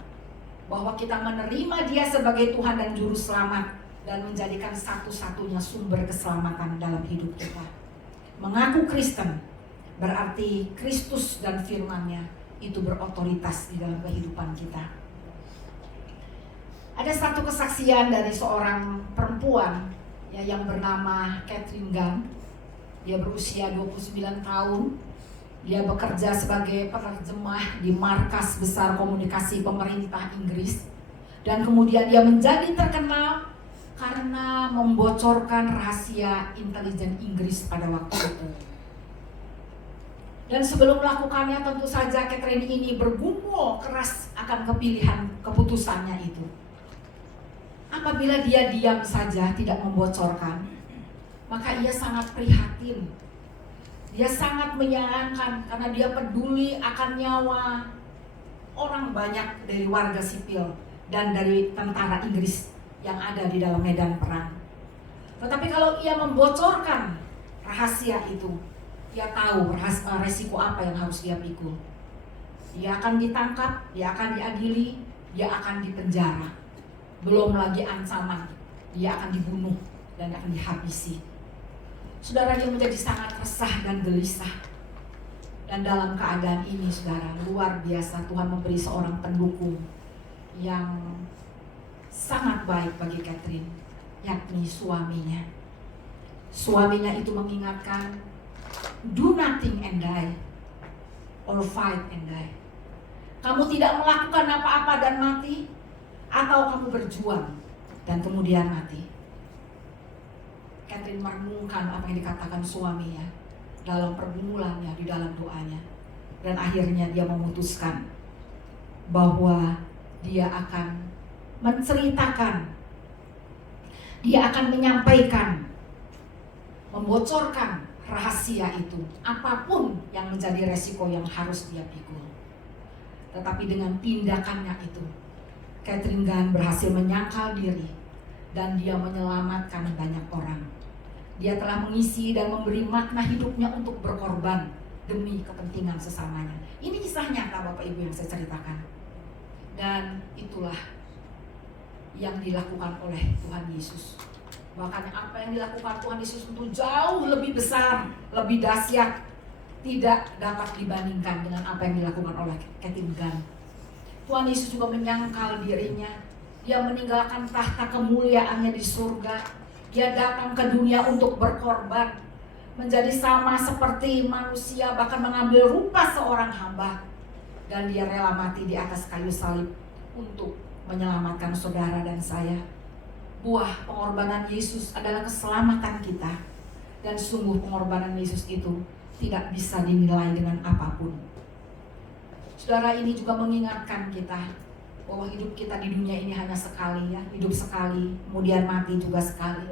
bahwa kita menerima Dia sebagai Tuhan dan Juru Selamat dan menjadikan satu-satunya sumber keselamatan dalam hidup kita. Mengaku Kristen berarti Kristus dan firman-Nya itu berotoritas di dalam kehidupan kita. Ada satu kesaksian dari seorang perempuan ya, yang bernama Catherine Gunn. Dia berusia 29 tahun. Dia bekerja sebagai penerjemah di markas besar komunikasi pemerintah Inggris. Dan kemudian dia menjadi terkenal karena membocorkan rahasia intelijen Inggris pada waktu itu. Dan sebelum melakukannya tentu saja Catherine ini bergumul keras akan keputusannya itu. Apabila dia diam saja tidak membocorkan, maka ia sangat prihatin. Dia sangat menyayangkan karena dia peduli akan nyawa orang banyak dari warga sipil dan dari tentara Inggris yang ada di dalam medan perang. Tetapi kalau ia membocorkan rahasia itu, dia tahu resiko apa yang harus dia pikul. Dia akan ditangkap, dia akan diadili, dia akan dipenjara. Belum lagi ancaman, dia akan dibunuh dan akan dihabisi. Saudara, dia menjadi sangat resah dan gelisah. Dan dalam keadaan ini, saudara, luar biasa Tuhan memberi seorang pendukung yang sangat baik bagi Catherine, yakni suaminya. Suaminya itu mengingatkan, do nothing and die, or fight and die. Kamu tidak melakukan apa-apa dan mati, atau kamu berjuang dan kemudian mati. Catherine merenungkan apa yang dikatakan suaminya dalam pergumulannya, di dalam doanya. Dan akhirnya dia memutuskan bahwa dia akan menceritakan, dia akan menyampaikan, membocorkan rahasia itu, apapun yang menjadi resiko yang harus dia pikul. Tetapi dengan tindakannya itu, Catherine Gunn berhasil menyangkal diri dan dia menyelamatkan banyak orang. Dia telah mengisi dan memberi makna hidupnya untuk berkorban demi kepentingan sesamanya. Ini kisah nyata Bapak Ibu yang saya ceritakan. Dan itulah yang dilakukan oleh Tuhan Yesus. Bahkan apa yang dilakukan Tuhan Yesus itu jauh lebih besar, lebih dahsyat, tidak dapat dibandingkan dengan apa yang dilakukan oleh Ketim Gunn. Tuhan Yesus juga menyangkal dirinya. Dia meninggalkan tahta kemuliaannya di surga. Dia datang ke dunia untuk berkorban, menjadi sama seperti manusia, bahkan mengambil rupa seorang hamba. Dan dia rela mati di atas kayu salib untuk menyelamatkan saudara dan saya. Buah pengorbanan Yesus adalah keselamatan kita. Dan sungguh pengorbanan Yesus itu tidak bisa dinilai dengan apapun. Saudara, ini juga mengingatkan kita bahwa hidup kita di dunia ini hanya sekali, ya, hidup sekali, kemudian mati juga sekali.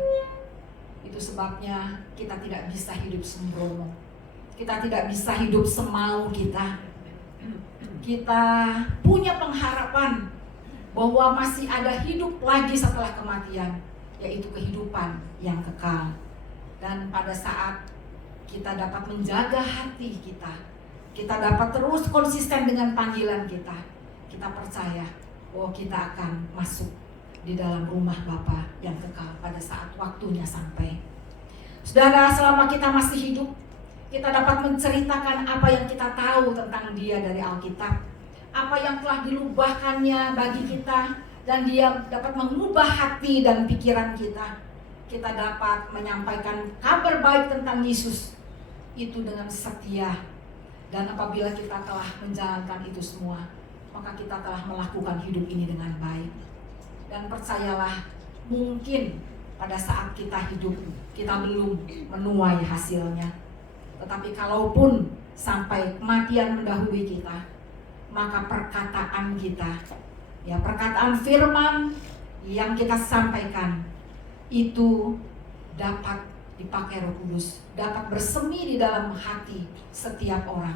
Itu sebabnya kita tidak bisa hidup sembrono. Kita tidak bisa hidup semau kita. Kita punya pengharapan bahwa masih ada hidup lagi setelah kematian, yaitu kehidupan yang kekal. Dan pada saat kita dapat menjaga hati kita dapat terus konsisten dengan panggilan kita percaya bahwa kita akan masuk di dalam rumah Bapa yang kekal pada saat waktunya sampai. Saudara, selama kita masih hidup, kita dapat menceritakan apa yang kita tahu tentang Dia dari Alkitab, apa yang telah dilubahkannya bagi kita, dan Dia dapat mengubah hati dan pikiran kita. Kita dapat menyampaikan kabar baik tentang Yesus itu dengan setia. Dan apabila kita telah menjalankan itu semua, maka kita telah melakukan hidup ini dengan baik. Dan percayalah, mungkin pada saat kita hidup, kita belum menuai hasilnya. Tetapi kalaupun sampai kematian mendahului kita, maka perkataan kita, ya, perkataan firman yang kita sampaikan itu dapat dipakai Roh Kudus, dapat bersemi di dalam hati setiap orang,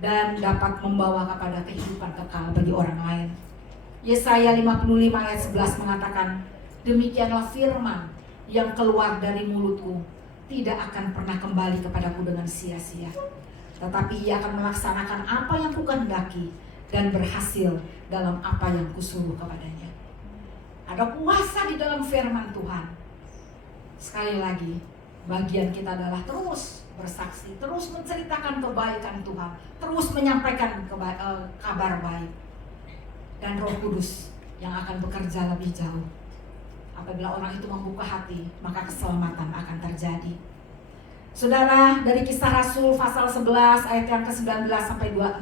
dan dapat membawa kepada kehidupan kekal bagi orang lain. Yesaya 55 ayat 11 mengatakan, demikianlah firman yang keluar dari mulutku, tidak akan pernah kembali kepadaku dengan sia-sia, tetapi ia akan melaksanakan apa yang kukehendaki dan berhasil dalam apa yang kusuruh kepadanya. Ada kuasa di dalam firman Tuhan. Sekali lagi, bagian kita adalah terus bersaksi, terus menceritakan kebaikan Tuhan, terus menyampaikan kabar baik. Dan Roh Kudus yang akan bekerja lebih jauh. Apabila orang itu membuka hati, maka keselamatan akan terjadi. Saudara, dari Kisah Rasul pasal 11 ayat yang ke-19 sampai 26,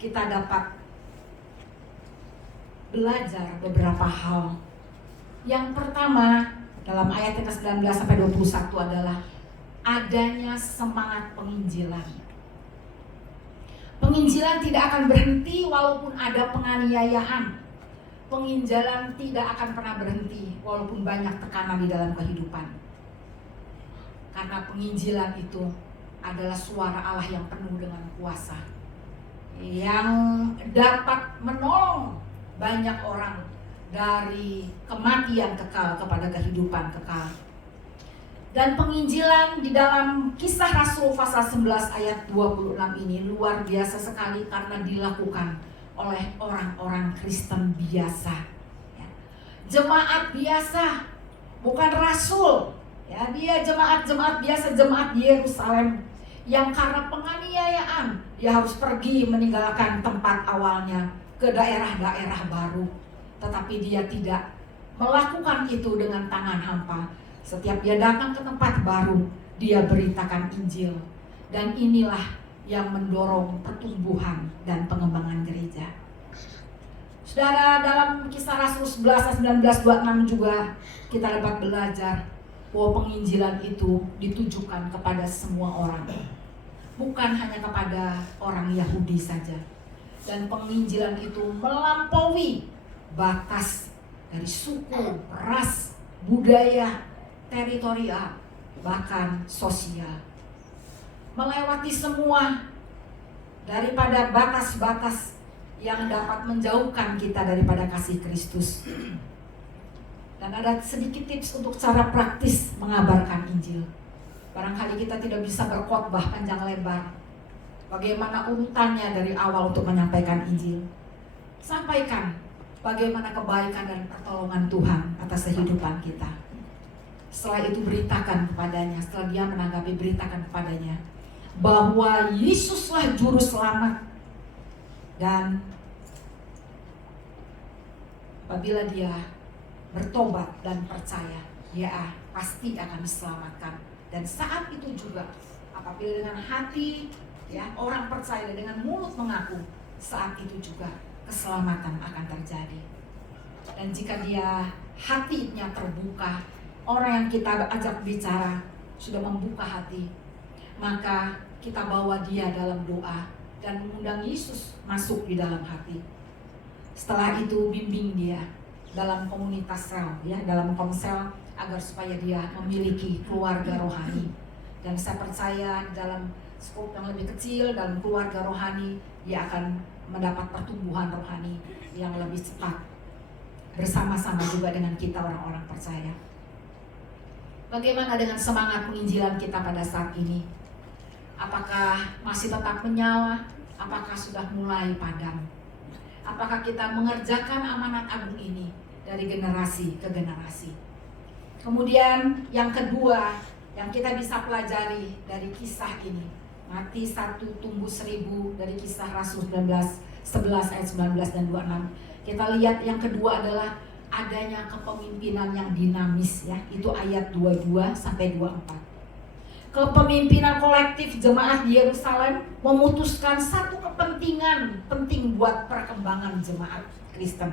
kita dapat belajar beberapa hal. Yang pertama, dalam ayat yang ke-19 sampai 21 adalah adanya semangat penginjilan. Penginjilan tidak akan berhenti walaupun ada penganiayaan. Penginjilan tidak akan pernah berhenti walaupun banyak tekanan di dalam kehidupan. Karena penginjilan itu adalah suara Allah yang penuh dengan kuasa, yang dapat menolong banyak orang dari kematian kekal kepada kehidupan kekal. Dan penginjilan di dalam Kisah Rasul pasal 11 ayat 26 ini luar biasa sekali karena dilakukan oleh orang-orang Kristen biasa, ya. Jemaat biasa, bukan rasul, ya. Dia jemaat biasa, jemaat di Yerusalem yang karena penganiayaan dia harus pergi meninggalkan tempat awalnya ke daerah-daerah baru. Tetapi dia tidak melakukan itu dengan tangan hampa. Setiap dia datang ke tempat baru, dia beritakan Injil. Dan inilah yang mendorong pertumbuhan dan pengembangan gereja. Saudara, dalam Kisah Rasul 11 ayat 19-26 juga kita dapat belajar bahwa penginjilan itu ditujukan kepada semua orang, bukan hanya kepada orang Yahudi saja. Dan penginjilan itu melampaui batas dari suku, ras, budaya, teritorial, bahkan sosial. Melewati semua daripada batas-batas yang dapat menjauhkan kita daripada kasih Kristus. Dan ada sedikit tips untuk cara praktis mengabarkan Injil. Barangkali kita tidak bisa berkhotbah panjang lebar. Bagaimana urutannya dari awal untuk menyampaikan Injil. Sampaikan bagaimana kebaikan dan pertolongan Tuhan atas kehidupan kita. Setelah itu beritakan kepadanya, setelah dia menanggapi, beritakan kepadanya bahwa Yesuslah juru selamat. Dan apabila dia bertobat dan percaya, dia pasti akan diselamatkan. Dan saat itu juga apabila dengan hati orang percaya, dengan mulut mengaku, saat itu juga keselamatan akan terjadi. Dan jika dia hatinya terbuka, orang yang kita ajak bicara sudah membuka hati, maka kita bawa dia dalam doa dan mengundang Yesus masuk di dalam hati. Setelah itu bimbing dia dalam komunitas sel, dalam konsel, agar supaya dia memiliki keluarga rohani. Dan saya percaya dalam skop yang lebih kecil, dalam keluarga rohani, dia akan mendapat pertumbuhan rohani yang lebih cepat, bersama-sama juga dengan kita orang-orang percaya. Bagaimana dengan semangat penginjilan kita pada saat ini? Apakah masih tetap menyala? Apakah sudah mulai padam? Apakah kita mengerjakan amanat agung ini dari generasi ke generasi? Kemudian yang kedua yang kita bisa pelajari dari kisah ini, mati 1 tumbuh 1000, dari Kisah Rasul 11 ayat 19 dan 26. Kita lihat yang kedua adalah adanya kepemimpinan yang dinamis, itu ayat 22 sampai 24. Kepemimpinan kolektif jemaat di Yerusalem memutuskan satu kepentingan penting buat perkembangan jemaat Kristen.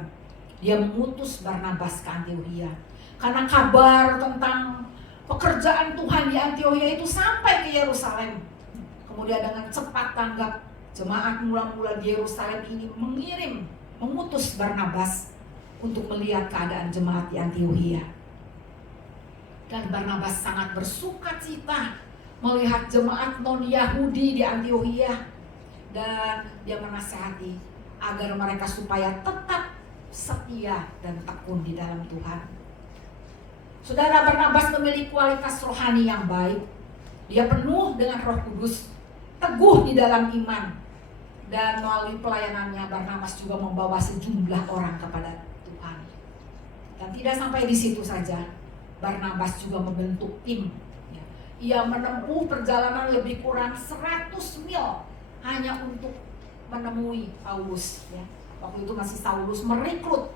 Dia mengutus Barnabas ke Antiokhia karena kabar tentang pekerjaan Tuhan di Antiokhia itu sampai ke Yerusalem. Kemudian dengan cepat tanggap, jemaat mula-mula di Yerusalem ini mengutus Barnabas untuk melihat keadaan jemaat di Antiokhia. Dan Barnabas sangat bersukacita melihat jemaat non-Yahudi di Antiokhia, dan dia menasihati agar mereka supaya tetap setia dan tekun di dalam Tuhan. Saudara, Barnabas memiliki kualitas rohani yang baik. Dia penuh dengan Roh Kudus, teguh di dalam iman, dan melalui pelayanannya Barnabas juga membawa sejumlah orang kepada Tuhan. Dan tidak sampai di situ saja, Barnabas juga membentuk tim. Ia menempuh perjalanan lebih kurang 100 mil hanya untuk menemui Paulus. Waktu itu masih Saulus merekrut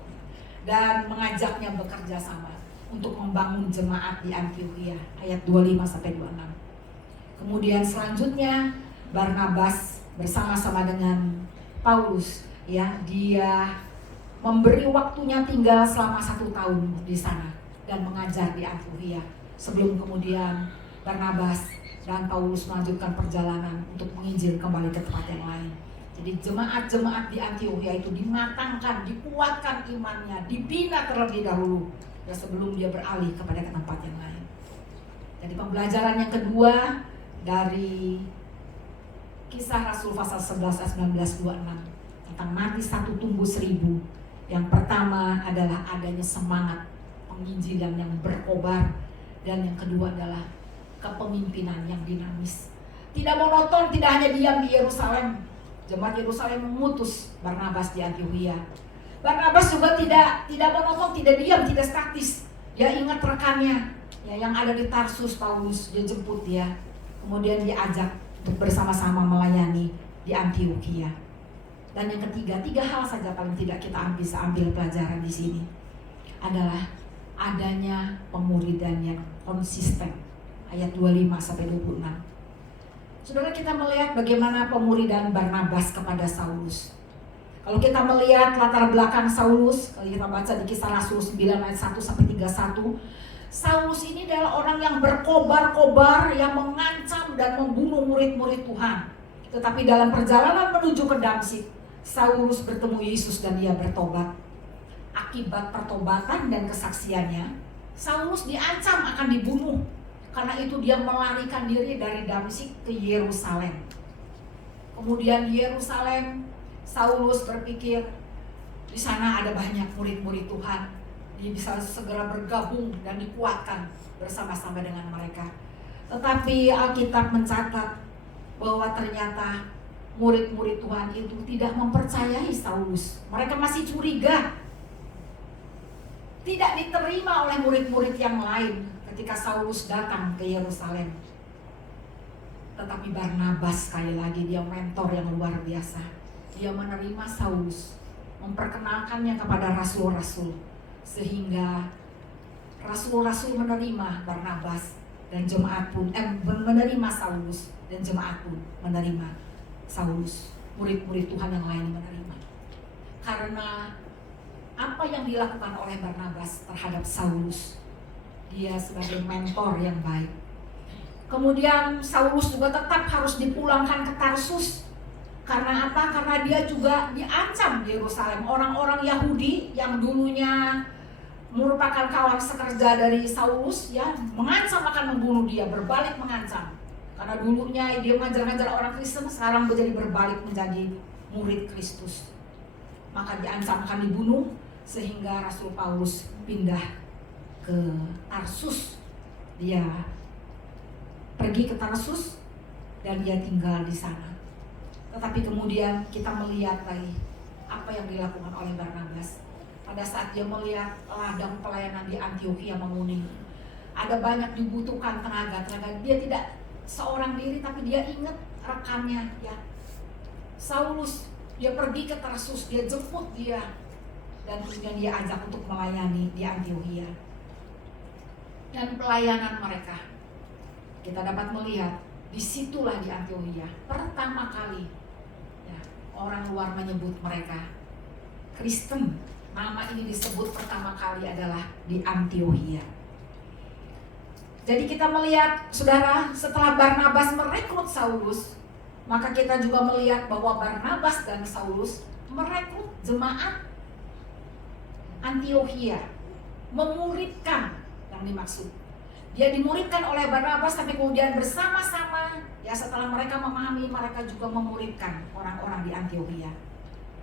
dan mengajaknya bekerja sama untuk membangun jemaat di Antiokhia, ayat 25 sampai 26. Kemudian selanjutnya Barnabas bersama-sama dengan Paulus, dia memberi waktunya tinggal selama 1 tahun di sana dan mengajar di Antiokhia, sebelum kemudian Barnabas dan Paulus melanjutkan perjalanan untuk menginjil kembali ke tempat yang lain. Jadi jemaat-jemaat di Antiokhia itu dimatangkan, dikuatkan imannya, dibina terlebih dahulu sebelum dia beralih kepada tempat yang lain. Jadi pembelajaran yang kedua dari Kisah Rasul pasal 11 ayat 19 26 tentang mati 1 tumbuh 1000. Yang pertama adalah adanya semangat penginjilan yang berkobar, dan yang kedua adalah kepemimpinan yang dinamis. Tidak monoton, tidak hanya diam di Yerusalem. Jemaat Yerusalem mengutus Barnabas di Antiokhia. Barnabas juga tidak monoton, tidak diam, tidak statis. Dia ingat rekannya yang ada di Tarsus, Paulus. Dia jemput dia, kemudian dia ajak untuk bersama-sama melayani di Antiokhia. Dan yang ketiga, 3 hal saja paling tidak kita bisa ambil pelajaran di sini adalah adanya pemuridan yang konsisten, ayat 25 sampai 26. Saudara, kita melihat bagaimana pemuridan Barnabas kepada Saulus. Kalau kita melihat latar belakang Saulus, kalau kita baca di Kisah Rasul 9 ayat 1 sampai 31, Saulus ini adalah orang yang berkobar-kobar, yang mengancam dan membunuh murid-murid Tuhan. Tetapi dalam perjalanan menuju ke Damsyik, Saulus bertemu Yesus dan dia bertobat. Akibat pertobatan dan kesaksiannya, Saulus diancam akan dibunuh. Karena itu dia melarikan diri dari Damsyik ke Yerusalem. Kemudian di Yerusalem, Saulus berpikir di sana ada banyak murid-murid Tuhan. Dia bisa segera bergabung dan dikuatkan bersama-sama dengan mereka. Tetapi Alkitab mencatat bahwa ternyata murid-murid Tuhan itu tidak mempercayai Saulus. Mereka masih curiga. Tidak diterima oleh murid-murid yang lain ketika Saulus datang ke Yerusalem. Tetapi Barnabas, sekali lagi, dia mentor yang luar biasa. Dia menerima Saulus, memperkenalkannya kepada rasul-rasul, sehingga rasul-rasul menerima Barnabas dan jemaat pun menerima Saulus, dan jemaat pun menerima Saulus. Murid-murid Tuhan yang lain menerima. Karena apa yang dilakukan oleh Barnabas terhadap Saulus, dia sebagai mentor yang baik. Kemudian Saulus juga tetap harus dipulangkan ke Tarsus. Karena apa? Karena dia juga diancam di Yerusalem. Orang-orang Yahudi yang dulunya merupakan kawan sekerja dari Saulus, ya, mengancam akan membunuh dia, berbalik mengancam. Karena dulunya dia mengajar-ngajar orang Kristen, sekarang menjadi berbalik menjadi murid Kristus. Maka diancam akan dibunuh, sehingga Rasul Paulus pindah ke Tarsus. Dia pergi ke Tarsus dan dia tinggal di sana. Tetapi kemudian kita melihat lagi apa yang dilakukan oleh Barnabas. Pada saat dia melihat ladang pelayanan di Antiokhia menguning, ada banyak dibutuhkan tenaga. Dia tidak seorang diri, tapi dia ingat rekannya, ya, Saulus. Dia pergi ke Tarsus, dia jemput dia, dan kemudian dia ajak untuk melayani di Antiokhia. Dan pelayanan mereka, kita dapat melihat disitulah di Antiokhia pertama kali, ya, orang luar menyebut mereka Kristen. Nama ini disebut pertama kali adalah di Antiokhia. Jadi kita melihat, saudara, setelah Barnabas merekrut Saulus, maka kita juga melihat bahwa Barnabas dan Saulus merekrut jemaat Antiokhia, memuridkan yang dimaksud. Dia dimuridkan oleh Barnabas, tapi kemudian bersama-sama, ya, setelah mereka memahami, mereka juga memuridkan orang-orang di Antiokhia.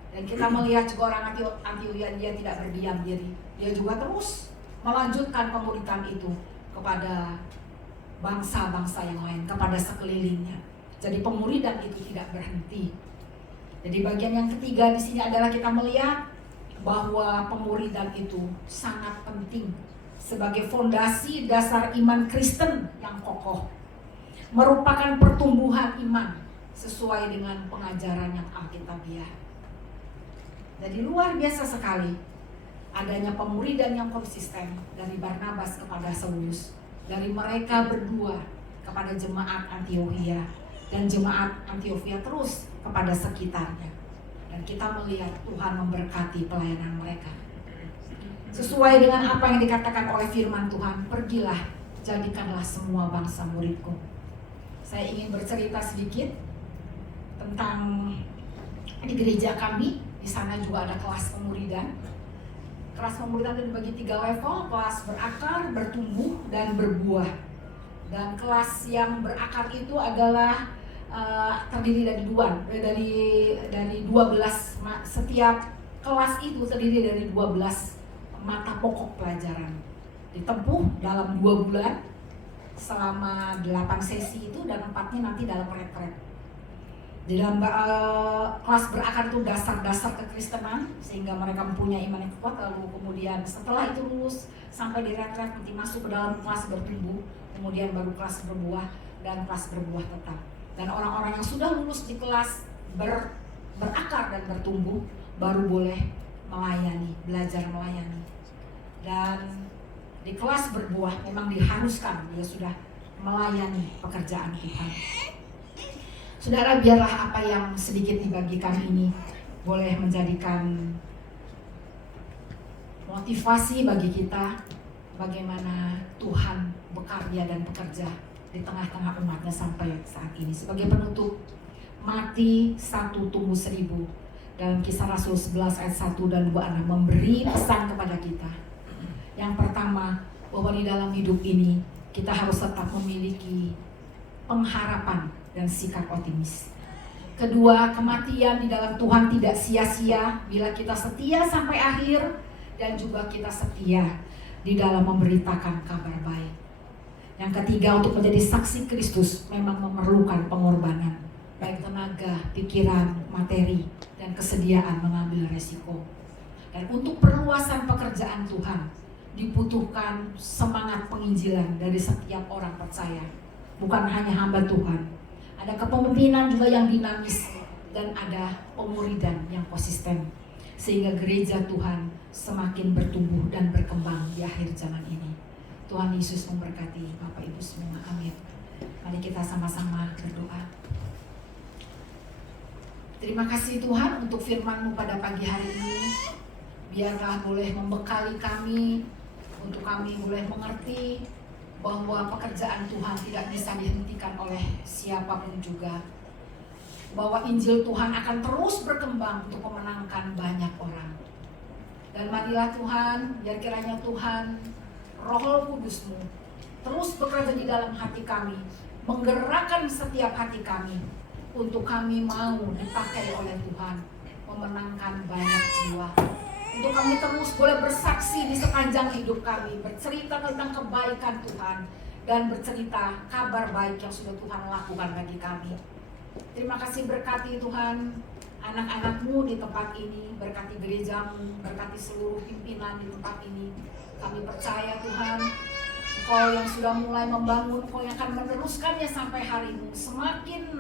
Dan kita melihat juga orang Antiokhia, dia tidak berdiam diri. Dia juga terus melanjutkan pemuridan itu kepada bangsa-bangsa yang lain, kepada sekelilingnya. Jadi pemuridan itu tidak berhenti. Jadi bagian yang ketiga di sini adalah kita melihat bahwa pemuridan itu sangat penting sebagai fondasi dasar iman Kristen yang kokoh, merupakan pertumbuhan iman sesuai dengan pengajaran yang alkitabiah. Jadi luar biasa sekali adanya pemuridan yang konsisten dari Barnabas kepada Saulus, dari mereka berdua kepada jemaat Antiokhia, dan jemaat Antiokhia terus kepada sekitarnya. Dan kita melihat Tuhan memberkati pelayanan mereka. Sesuai dengan apa yang dikatakan oleh firman Tuhan, pergilah, jadikanlah semua bangsa muridku. Saya ingin bercerita sedikit tentang di gereja kami. Di sana juga ada kelas pemuridan. Kelas pemuridan itu dibagi 3 level: kelas berakar, bertumbuh, dan berbuah. Dan kelas yang berakar itu adalah terdiri dari 12. Setiap kelas itu terdiri dari 12 mata pokok pelajaran. Ditempuh dalam 2 bulan selama 8 sesi itu, dan 4-nya nanti dalam retret. Di dalam kelas berakar itu dasar-dasar kekristenan, sehingga mereka mempunyai iman yang kuat. Lalu kemudian setelah itu lulus sampai di retret, nanti masuk ke dalam kelas bertumbuh, kemudian baru kelas berbuah, dan kelas berbuah tetap. Dan orang-orang yang sudah lulus di kelas berakar dan bertumbuh baru boleh melayani, belajar melayani. Dan di kelas berbuah memang diharuskan dia sudah melayani pekerjaan Tuhan. Saudara, biarlah apa yang sedikit dibagikan ini boleh menjadikan motivasi bagi kita bagaimana Tuhan bekerja dan bekerja di tengah-tengah umatnya sampai saat ini. Sebagai penutup, mati 1 tumbuh 1000 dalam Kisah Rasul 11 ayat 1 dan 2 memberi pesan kepada kita. Yang pertama, bahwa di dalam hidup ini kita harus tetap memiliki pengharapan dan sikap optimis. Kedua, kematian di dalam Tuhan tidak sia-sia bila kita setia sampai akhir, dan juga kita setia di dalam memberitakan kabar baik. Yang ketiga, untuk menjadi saksi Kristus memang memerlukan pengorbanan, baik tenaga, pikiran, materi, dan kesediaan mengambil resiko. Dan untuk perluasan pekerjaan Tuhan dibutuhkan semangat penginjilan dari setiap orang percaya, bukan hanya hamba Tuhan. Ada kepemimpinan juga yang dinamis dan ada pemuridan yang konsisten, sehingga gereja Tuhan semakin bertumbuh dan berkembang di akhir zaman ini. Tuhan Yesus memberkati Bapak Ibu semua. Amin. Mari kita sama-sama berdoa. Terima kasih Tuhan untuk firman-Mu pada pagi hari ini. Biarlah boleh membekali kami, untuk kami boleh mengerti bahwa pekerjaan Tuhan tidak bisa dihentikan oleh siapapun juga. Bahwa Injil Tuhan akan terus berkembang untuk memenangkan banyak orang. Dan marilah Tuhan, biar kiranya Tuhan, Roh Kudus-Mu terus bekerja di dalam hati kami, menggerakkan setiap hati kami, untuk kami mau dipakai oleh Tuhan, memenangkan banyak jiwa. Untuk kami terus boleh bersaksi di sepanjang hidup kami, bercerita tentang kebaikan Tuhan, dan bercerita kabar baik yang sudah Tuhan lakukan bagi kami. Terima kasih, berkati Tuhan anak-anak-Mu di tempat ini, berkati gereja-Mu, berkati seluruh pimpinan di tempat ini. Kami percaya Tuhan, Engkau yang sudah mulai membangun, Engkau yang akan meneruskannya sampai hari-Mu. Semakin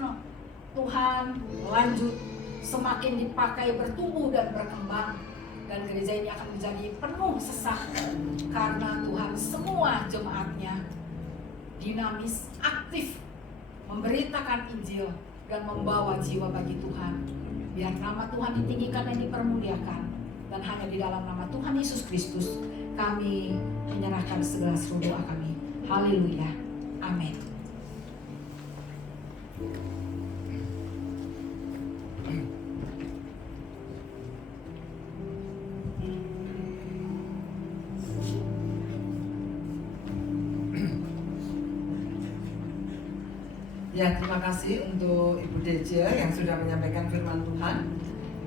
Tuhan lanjut, semakin dipakai bertumbuh dan berkembang. Dan gereja ini akan menjadi penuh sesak, karena Tuhan semua jemaatnya dinamis, aktif, memberitakan Injil dan membawa jiwa bagi Tuhan. Biar nama Tuhan ditinggikan dan dipermuliakan. Dan hanya di dalam nama Tuhan Yesus Kristus kami menyerahkan segala seru doa kami. Haleluya. Amin. Ya, terima kasih untuk Ibu Deja yang sudah menyampaikan firman Tuhan.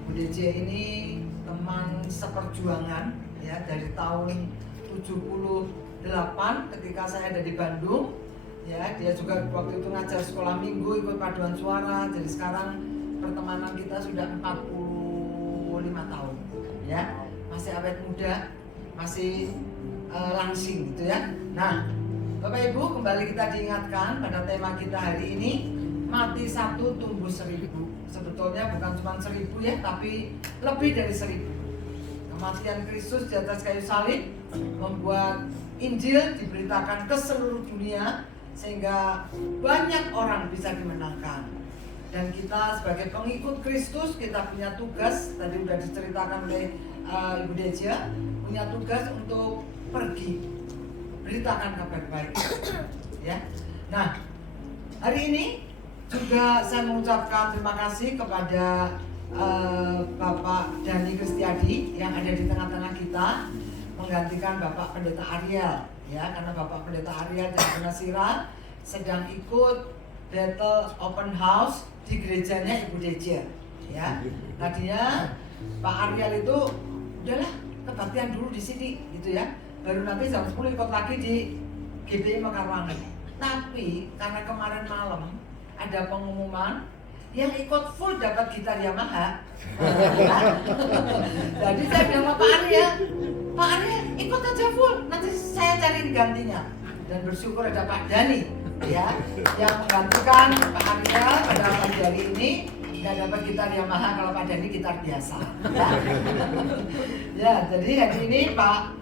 Ibu Deja ini teman seperjuangan ya, dari tahun 78 ketika saya ada di Bandung. Ya, dia juga waktu itu ngajar sekolah minggu, ikut paduan suara. Jadi sekarang pertemanan kita sudah 45 tahun. Ya, masih awet muda, masih langsing gitu ya. Nah, Bapak Ibu, kembali kita diingatkan pada tema kita hari ini, mati 1 tumbuh 1000. Sebetulnya bukan cuma 1000 ya, tapi lebih dari 1000. Kematian Kristus di atas kayu salib membuat Injil diberitakan ke seluruh dunia, sehingga banyak orang bisa dimenangkan. Dan kita sebagai pengikut Kristus, kita punya tugas, tadi sudah diceritakan oleh Ibu Deja, punya tugas untuk pergi beritakan kabar baik, ya. Nah, hari ini juga saya mengucapkan terima kasih kepada Bapak Dhani Kristiadi yang ada di tengah-tengah kita, menggantikan Bapak Pendeta Ariel, ya, karena Bapak Pendeta Ariel dan Penasira sedang ikut Battle Open House di gerejanya Ibu Deja, ya. Tadinya Pak Ariel itu udahlah kebaktian dulu di sini, gitu ya. Baru nanti jam 10 ikut lagi di GBI Mekarwangi. Tapi karena kemarin malam ada pengumuman yang ikut full dapat gitar Yamaha. Jadi saya bilang sama Pak Arya ikut aja full, nanti saya cari gantinya. Dan bersyukur ada Pak Dhani, ya, yang menggantikan Pak Arya pada pagi hari ini. Dan dapat gitar Yamaha, kalau Pak Dhani gitar biasa. Ya, ya, jadi hari ini Pak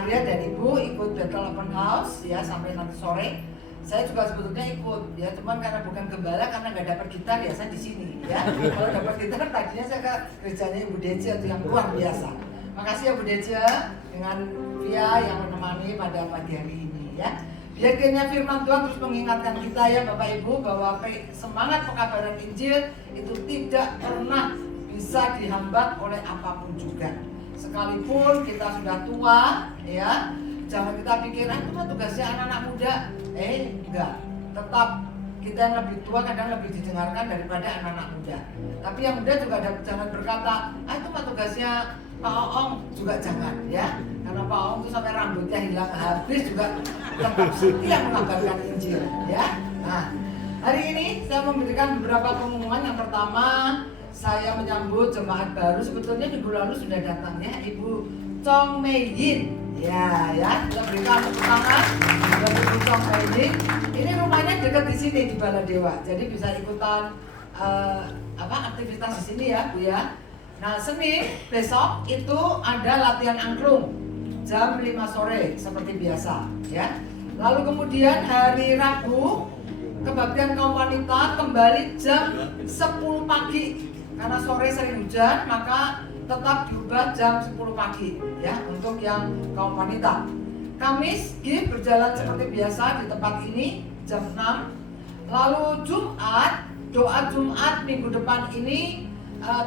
Arya dan Ibu ikut Battle Open House ya sampai nanti sore. Saya juga sebetulnya ikut ya, cuman karena bukan gembala, karena nggak dapat gitar ya saya di sini ya. Kalau dapat gitar tadinya saya ke gerejanya Ibu Deja itu yang luar biasa. Makasih ya Bu Deja dengan Via yang menemani pada pagi hari ini ya. Biar kiranya firman Tuhan terus mengingatkan kita ya Bapak Ibu, bahwa semangat pekabaran Injil itu tidak pernah bisa dihambat oleh apapun juga. Sekalipun kita sudah tua, ya, jangan kita pikir itu mah tugasnya anak-anak muda. Enggak. Tetap kita yang lebih tua kadang lebih didengarkan daripada anak-anak muda. Tapi yang muda juga jangan berkata, itu mah tugasnya Pak Oong juga jangan ya, karena Pak Oong tuh sampai rambutnya hilang habis juga tetap setia mengabarkan Injil ya. Nah, hari ini saya memberikan beberapa pengumuman. Yang pertama, saya menyambut jemaat baru. Sebetulnya minggu lalu sudah datang ya, Ibu Chong Mei Yin. Ya, kita berikan tepuk tangan buat Ibu Chong Mei Yin. Ini rumahnya dekat di sini di Baladewa, jadi bisa ikutan aktivitas di sini ya, Bu ya. Nah, Senin besok itu ada latihan angklung jam 5 sore seperti biasa ya. Lalu kemudian hari Rabu kebaktian kaum wanita kembali jam 10 pagi. Karena sore sering hujan, maka tetap diubah jam 10 pagi ya untuk yang kaum wanita. Kamis GIF berjalan seperti biasa di tempat ini jam 6. Lalu Jumat, doa Jumat minggu depan ini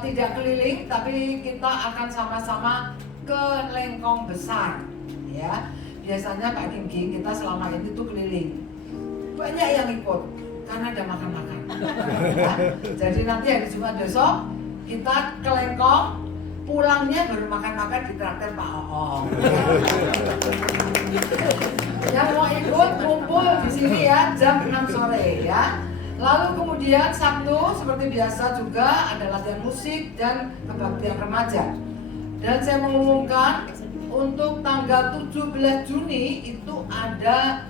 tidak keliling, tapi kita akan sama-sama ke Lengkong Besar ya. Biasanya Pak Dinggi kita selama ini tuh keliling, banyak yang ikut karena ada makan-makan ya. Jadi nanti hari Jumat besok kita ke Lengkong, pulangnya baru makan-makan di traktir Pak Oong. Yang mau ikut kumpul di sini ya jam 6 sore ya. Lalu kemudian Sabtu seperti biasa juga ada latihan musik dan kebaktian remaja. Dan saya mengumumkan untuk tanggal 17 Juni itu ada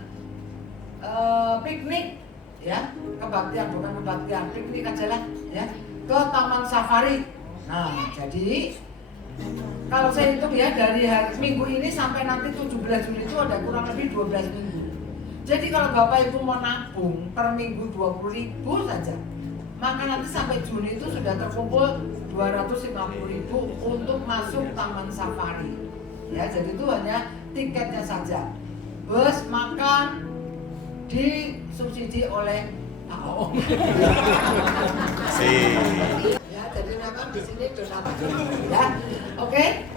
piknik ya, kebaktian bukan kebaktian, piknik aja lah ya, ke Taman Safari. Nah, jadi kalau saya hitung ya dari hari Minggu ini sampai nanti 17 Juni itu ada kurang lebih 12 minggu. Jadi kalau Bapak Ibu mau nabung per minggu 20.000 saja, maka nanti sampai Juni itu sudah terkumpul 250.000 untuk masuk Taman Safari. Ya, jadi itu hanya tiketnya saja. Bus, makan disubsidi oleh Pak Oong. Ya, jadi memang di sini donatur ya. Oke.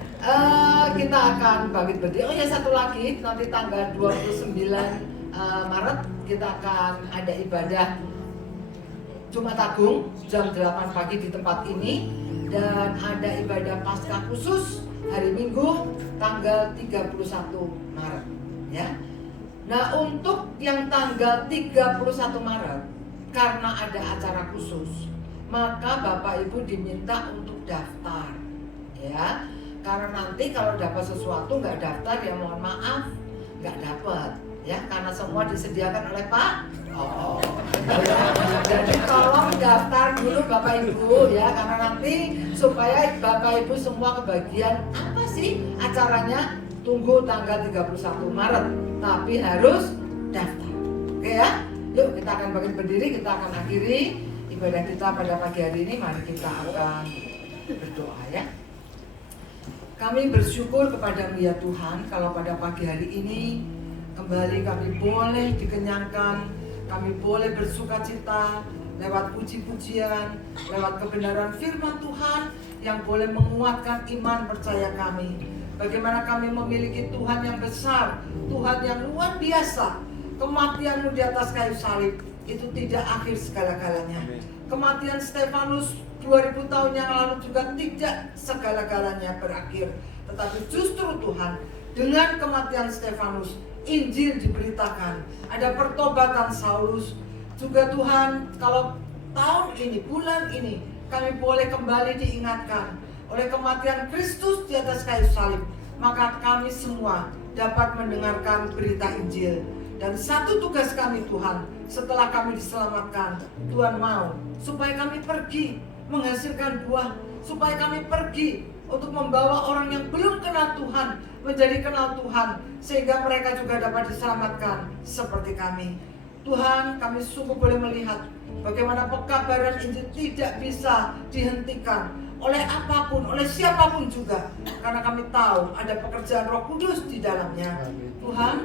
Kita akan bangkit berdiri. Oh ya, satu lagi, nanti tanggal 29 Maret kita akan ada ibadah Jumat Agung jam 8 pagi di tempat ini, dan ada ibadah Paskah khusus hari Minggu tanggal 31 Maret ya. Nah, untuk yang tanggal 31 Maret karena ada acara khusus, maka Bapak Ibu diminta untuk daftar ya. Karena nanti kalau dapat sesuatu nggak daftar ya mohon maaf, nggak dapat ya, karena semua disediakan oleh Pak Oong. Jadi tolong daftar dulu Bapak Ibu ya, karena nanti supaya Bapak Ibu semua kebagian apa sih acaranya, tunggu tanggal 31 Maret, tapi harus daftar. Oke ya, yuk kita akan bangkit berdiri, kita akan akhiri ibadah kita pada pagi hari ini. Mari kita akan berdoa ya. Kami bersyukur kepada-Mu ya Tuhan, kalau pada pagi hari ini kembali kami boleh dikenyangkan, kami boleh bersukacita lewat puji-pujian, lewat kebenaran firman Tuhan yang boleh menguatkan iman percaya kami. Bagaimana kami memiliki Tuhan yang besar, Tuhan yang luar biasa. Kematian-Mu di atas kayu salib itu tidak akhir segala-galanya. Kematian Stefanus 2000 tahun yang lalu juga tidak segala-galanya berakhir. Tetapi justru Tuhan, dengan kematian Stefanus, Injil diberitakan, ada pertobatan Saulus. Juga Tuhan, kalau tahun ini, bulan ini, kami boleh kembali diingatkan oleh kematian Kristus di atas kayu salib, maka kami semua dapat mendengarkan berita Injil. Dan satu tugas kami Tuhan, setelah kami diselamatkan, Tuhan mau supaya kami pergi menghasilkan buah, supaya kami pergi untuk membawa orang yang belum kenal Tuhan menjadi kenal Tuhan, sehingga mereka juga dapat diselamatkan seperti kami. Tuhan, kami sungguh boleh melihat bagaimana pekabaran Injil tidak bisa dihentikan oleh apapun, oleh siapapun juga, karena kami tahu ada pekerjaan Roh Kudus di dalamnya. Tuhan,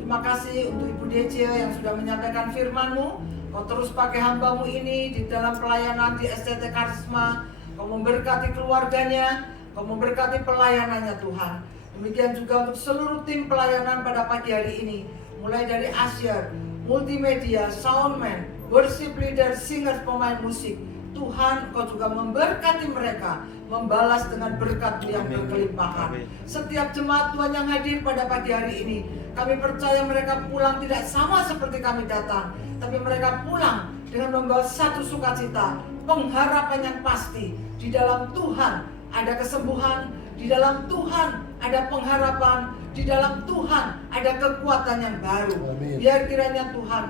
terima kasih untuk Ibu Dece yang sudah menyampaikan firman-Mu. Kau terus pakai hamba-Mu ini di dalam pelayanan di STT Karisma. Kau memberkati keluarganya, Kau memberkati pelayanannya Tuhan. Demikian juga untuk seluruh tim pelayanan pada pagi hari ini, mulai dari Asyar, multimedia, soundman, worship leader, singer, pemain musik. Tuhan, Kau juga memberkati mereka membalas dengan berkat yang berkelimpahan. Setiap jemaat Tuhan yang hadir pada pagi hari ini, kami percaya mereka pulang tidak sama seperti kami datang, tapi mereka pulang dengan membawa satu sukacita, pengharapan yang pasti. Di dalam Tuhan ada kesembuhan, di dalam Tuhan ada pengharapan, di dalam Tuhan ada kekuatan yang baru. Amin. Biar kiranya Tuhan,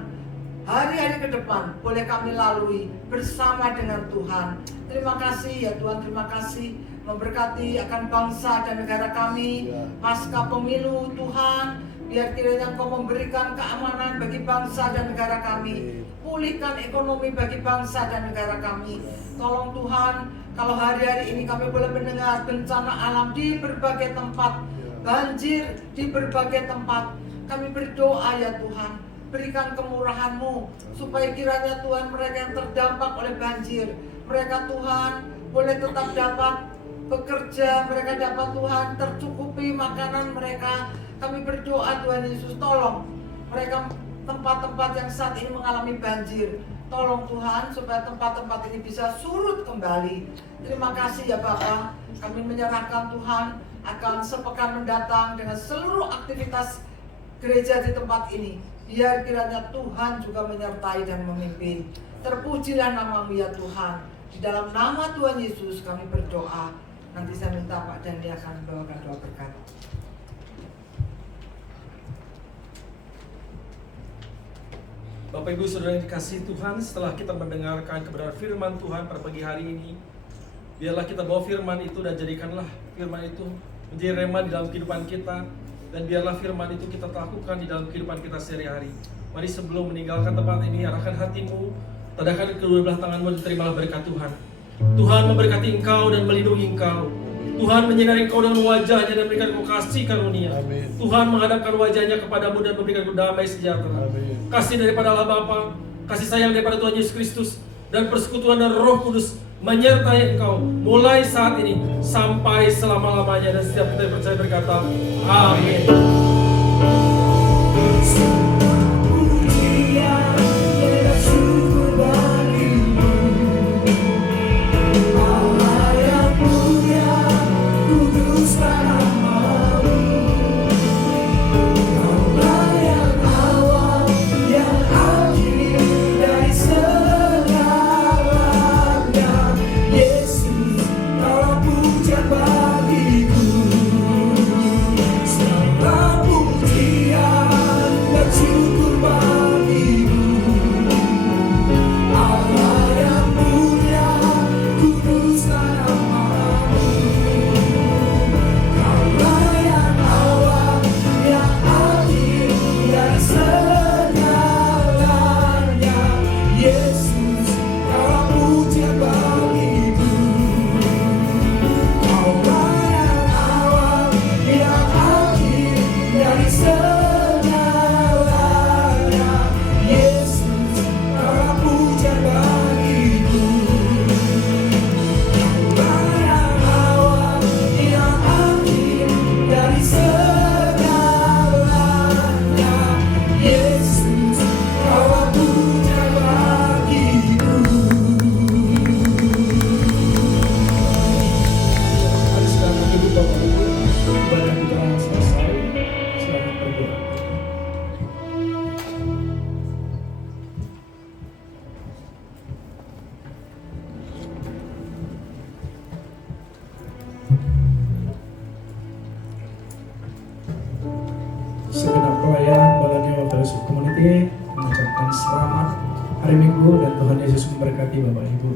hari-hari ke depan boleh kami lalui bersama dengan Tuhan. Terima kasih ya Tuhan, terima kasih memberkati akan bangsa dan negara kami pasca pemilu Tuhan. Biar kiranya Engkau memberikan keamanan bagi bangsa dan negara kami, pulihkan ekonomi bagi bangsa dan negara kami. Tolong Tuhan, kalau hari-hari ini kami boleh mendengar bencana alam di berbagai tempat, banjir di berbagai tempat, kami berdoa ya Tuhan, berikan kemurahan-Mu supaya kiranya Tuhan mereka yang terdampak oleh banjir, mereka Tuhan boleh tetap dapat bekerja, mereka dapat Tuhan tercukupi makanan mereka. Kami berdoa Tuhan Yesus, tolong mereka tempat-tempat yang saat ini mengalami banjir, tolong Tuhan supaya tempat-tempat ini bisa surut kembali. Terima kasih ya Bapa, kami menyerahkan Tuhan akan sepekan mendatang dengan seluruh aktivitas gereja di tempat ini. Biar kiranya Tuhan juga menyertai dan memimpin. Terpujilah nama-Mu ya Tuhan. Di dalam nama Tuhan Yesus kami berdoa. Nanti saya minta Pak Dandi akan membawakan doa berkat. Bapak Ibu Saudara yang dikasihi Tuhan, setelah kita mendengarkan kebenaran firman Tuhan pada pagi hari ini, biarlah kita bawa firman itu dan jadikanlah firman itu menjadi rema di dalam kehidupan kita, dan biarlah firman itu kita lakukan di dalam kehidupan kita sehari-hari. Mari sebelum meninggalkan tempat ini, arahkan hatimu, tadahkan kedua belah tanganmu dan terimalah berkat Tuhan. Tuhan memberkati engkau dan melindungi engkau. Tuhan menyinari engkau dengan wajahnya dan memberikan engkau kasih karunia. Amin. Tuhan menghadapkan wajahnya kepadamu dan memberikan engkau damai sejahtera. Amin. Kasih daripada Allah Bapa, kasih sayang daripada Tuhan Yesus Kristus, dan persekutuan dan Roh Kudus menyertai engkau mulai saat ini sampai selama-lamanya. Dan setiap kita yang percaya berkata, amin. Segenap pelayan Balania Fellowship Community mengucapkan selamat hari Minggu dan Tuhan Yesus memberkati Bapak Ibu.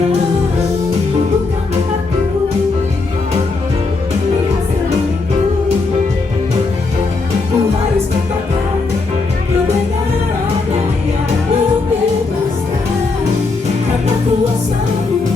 Bukan mataku lihat sekelilingku. Ku harus katakan kebenarannya yang membebaskan, karena kuasa-Mu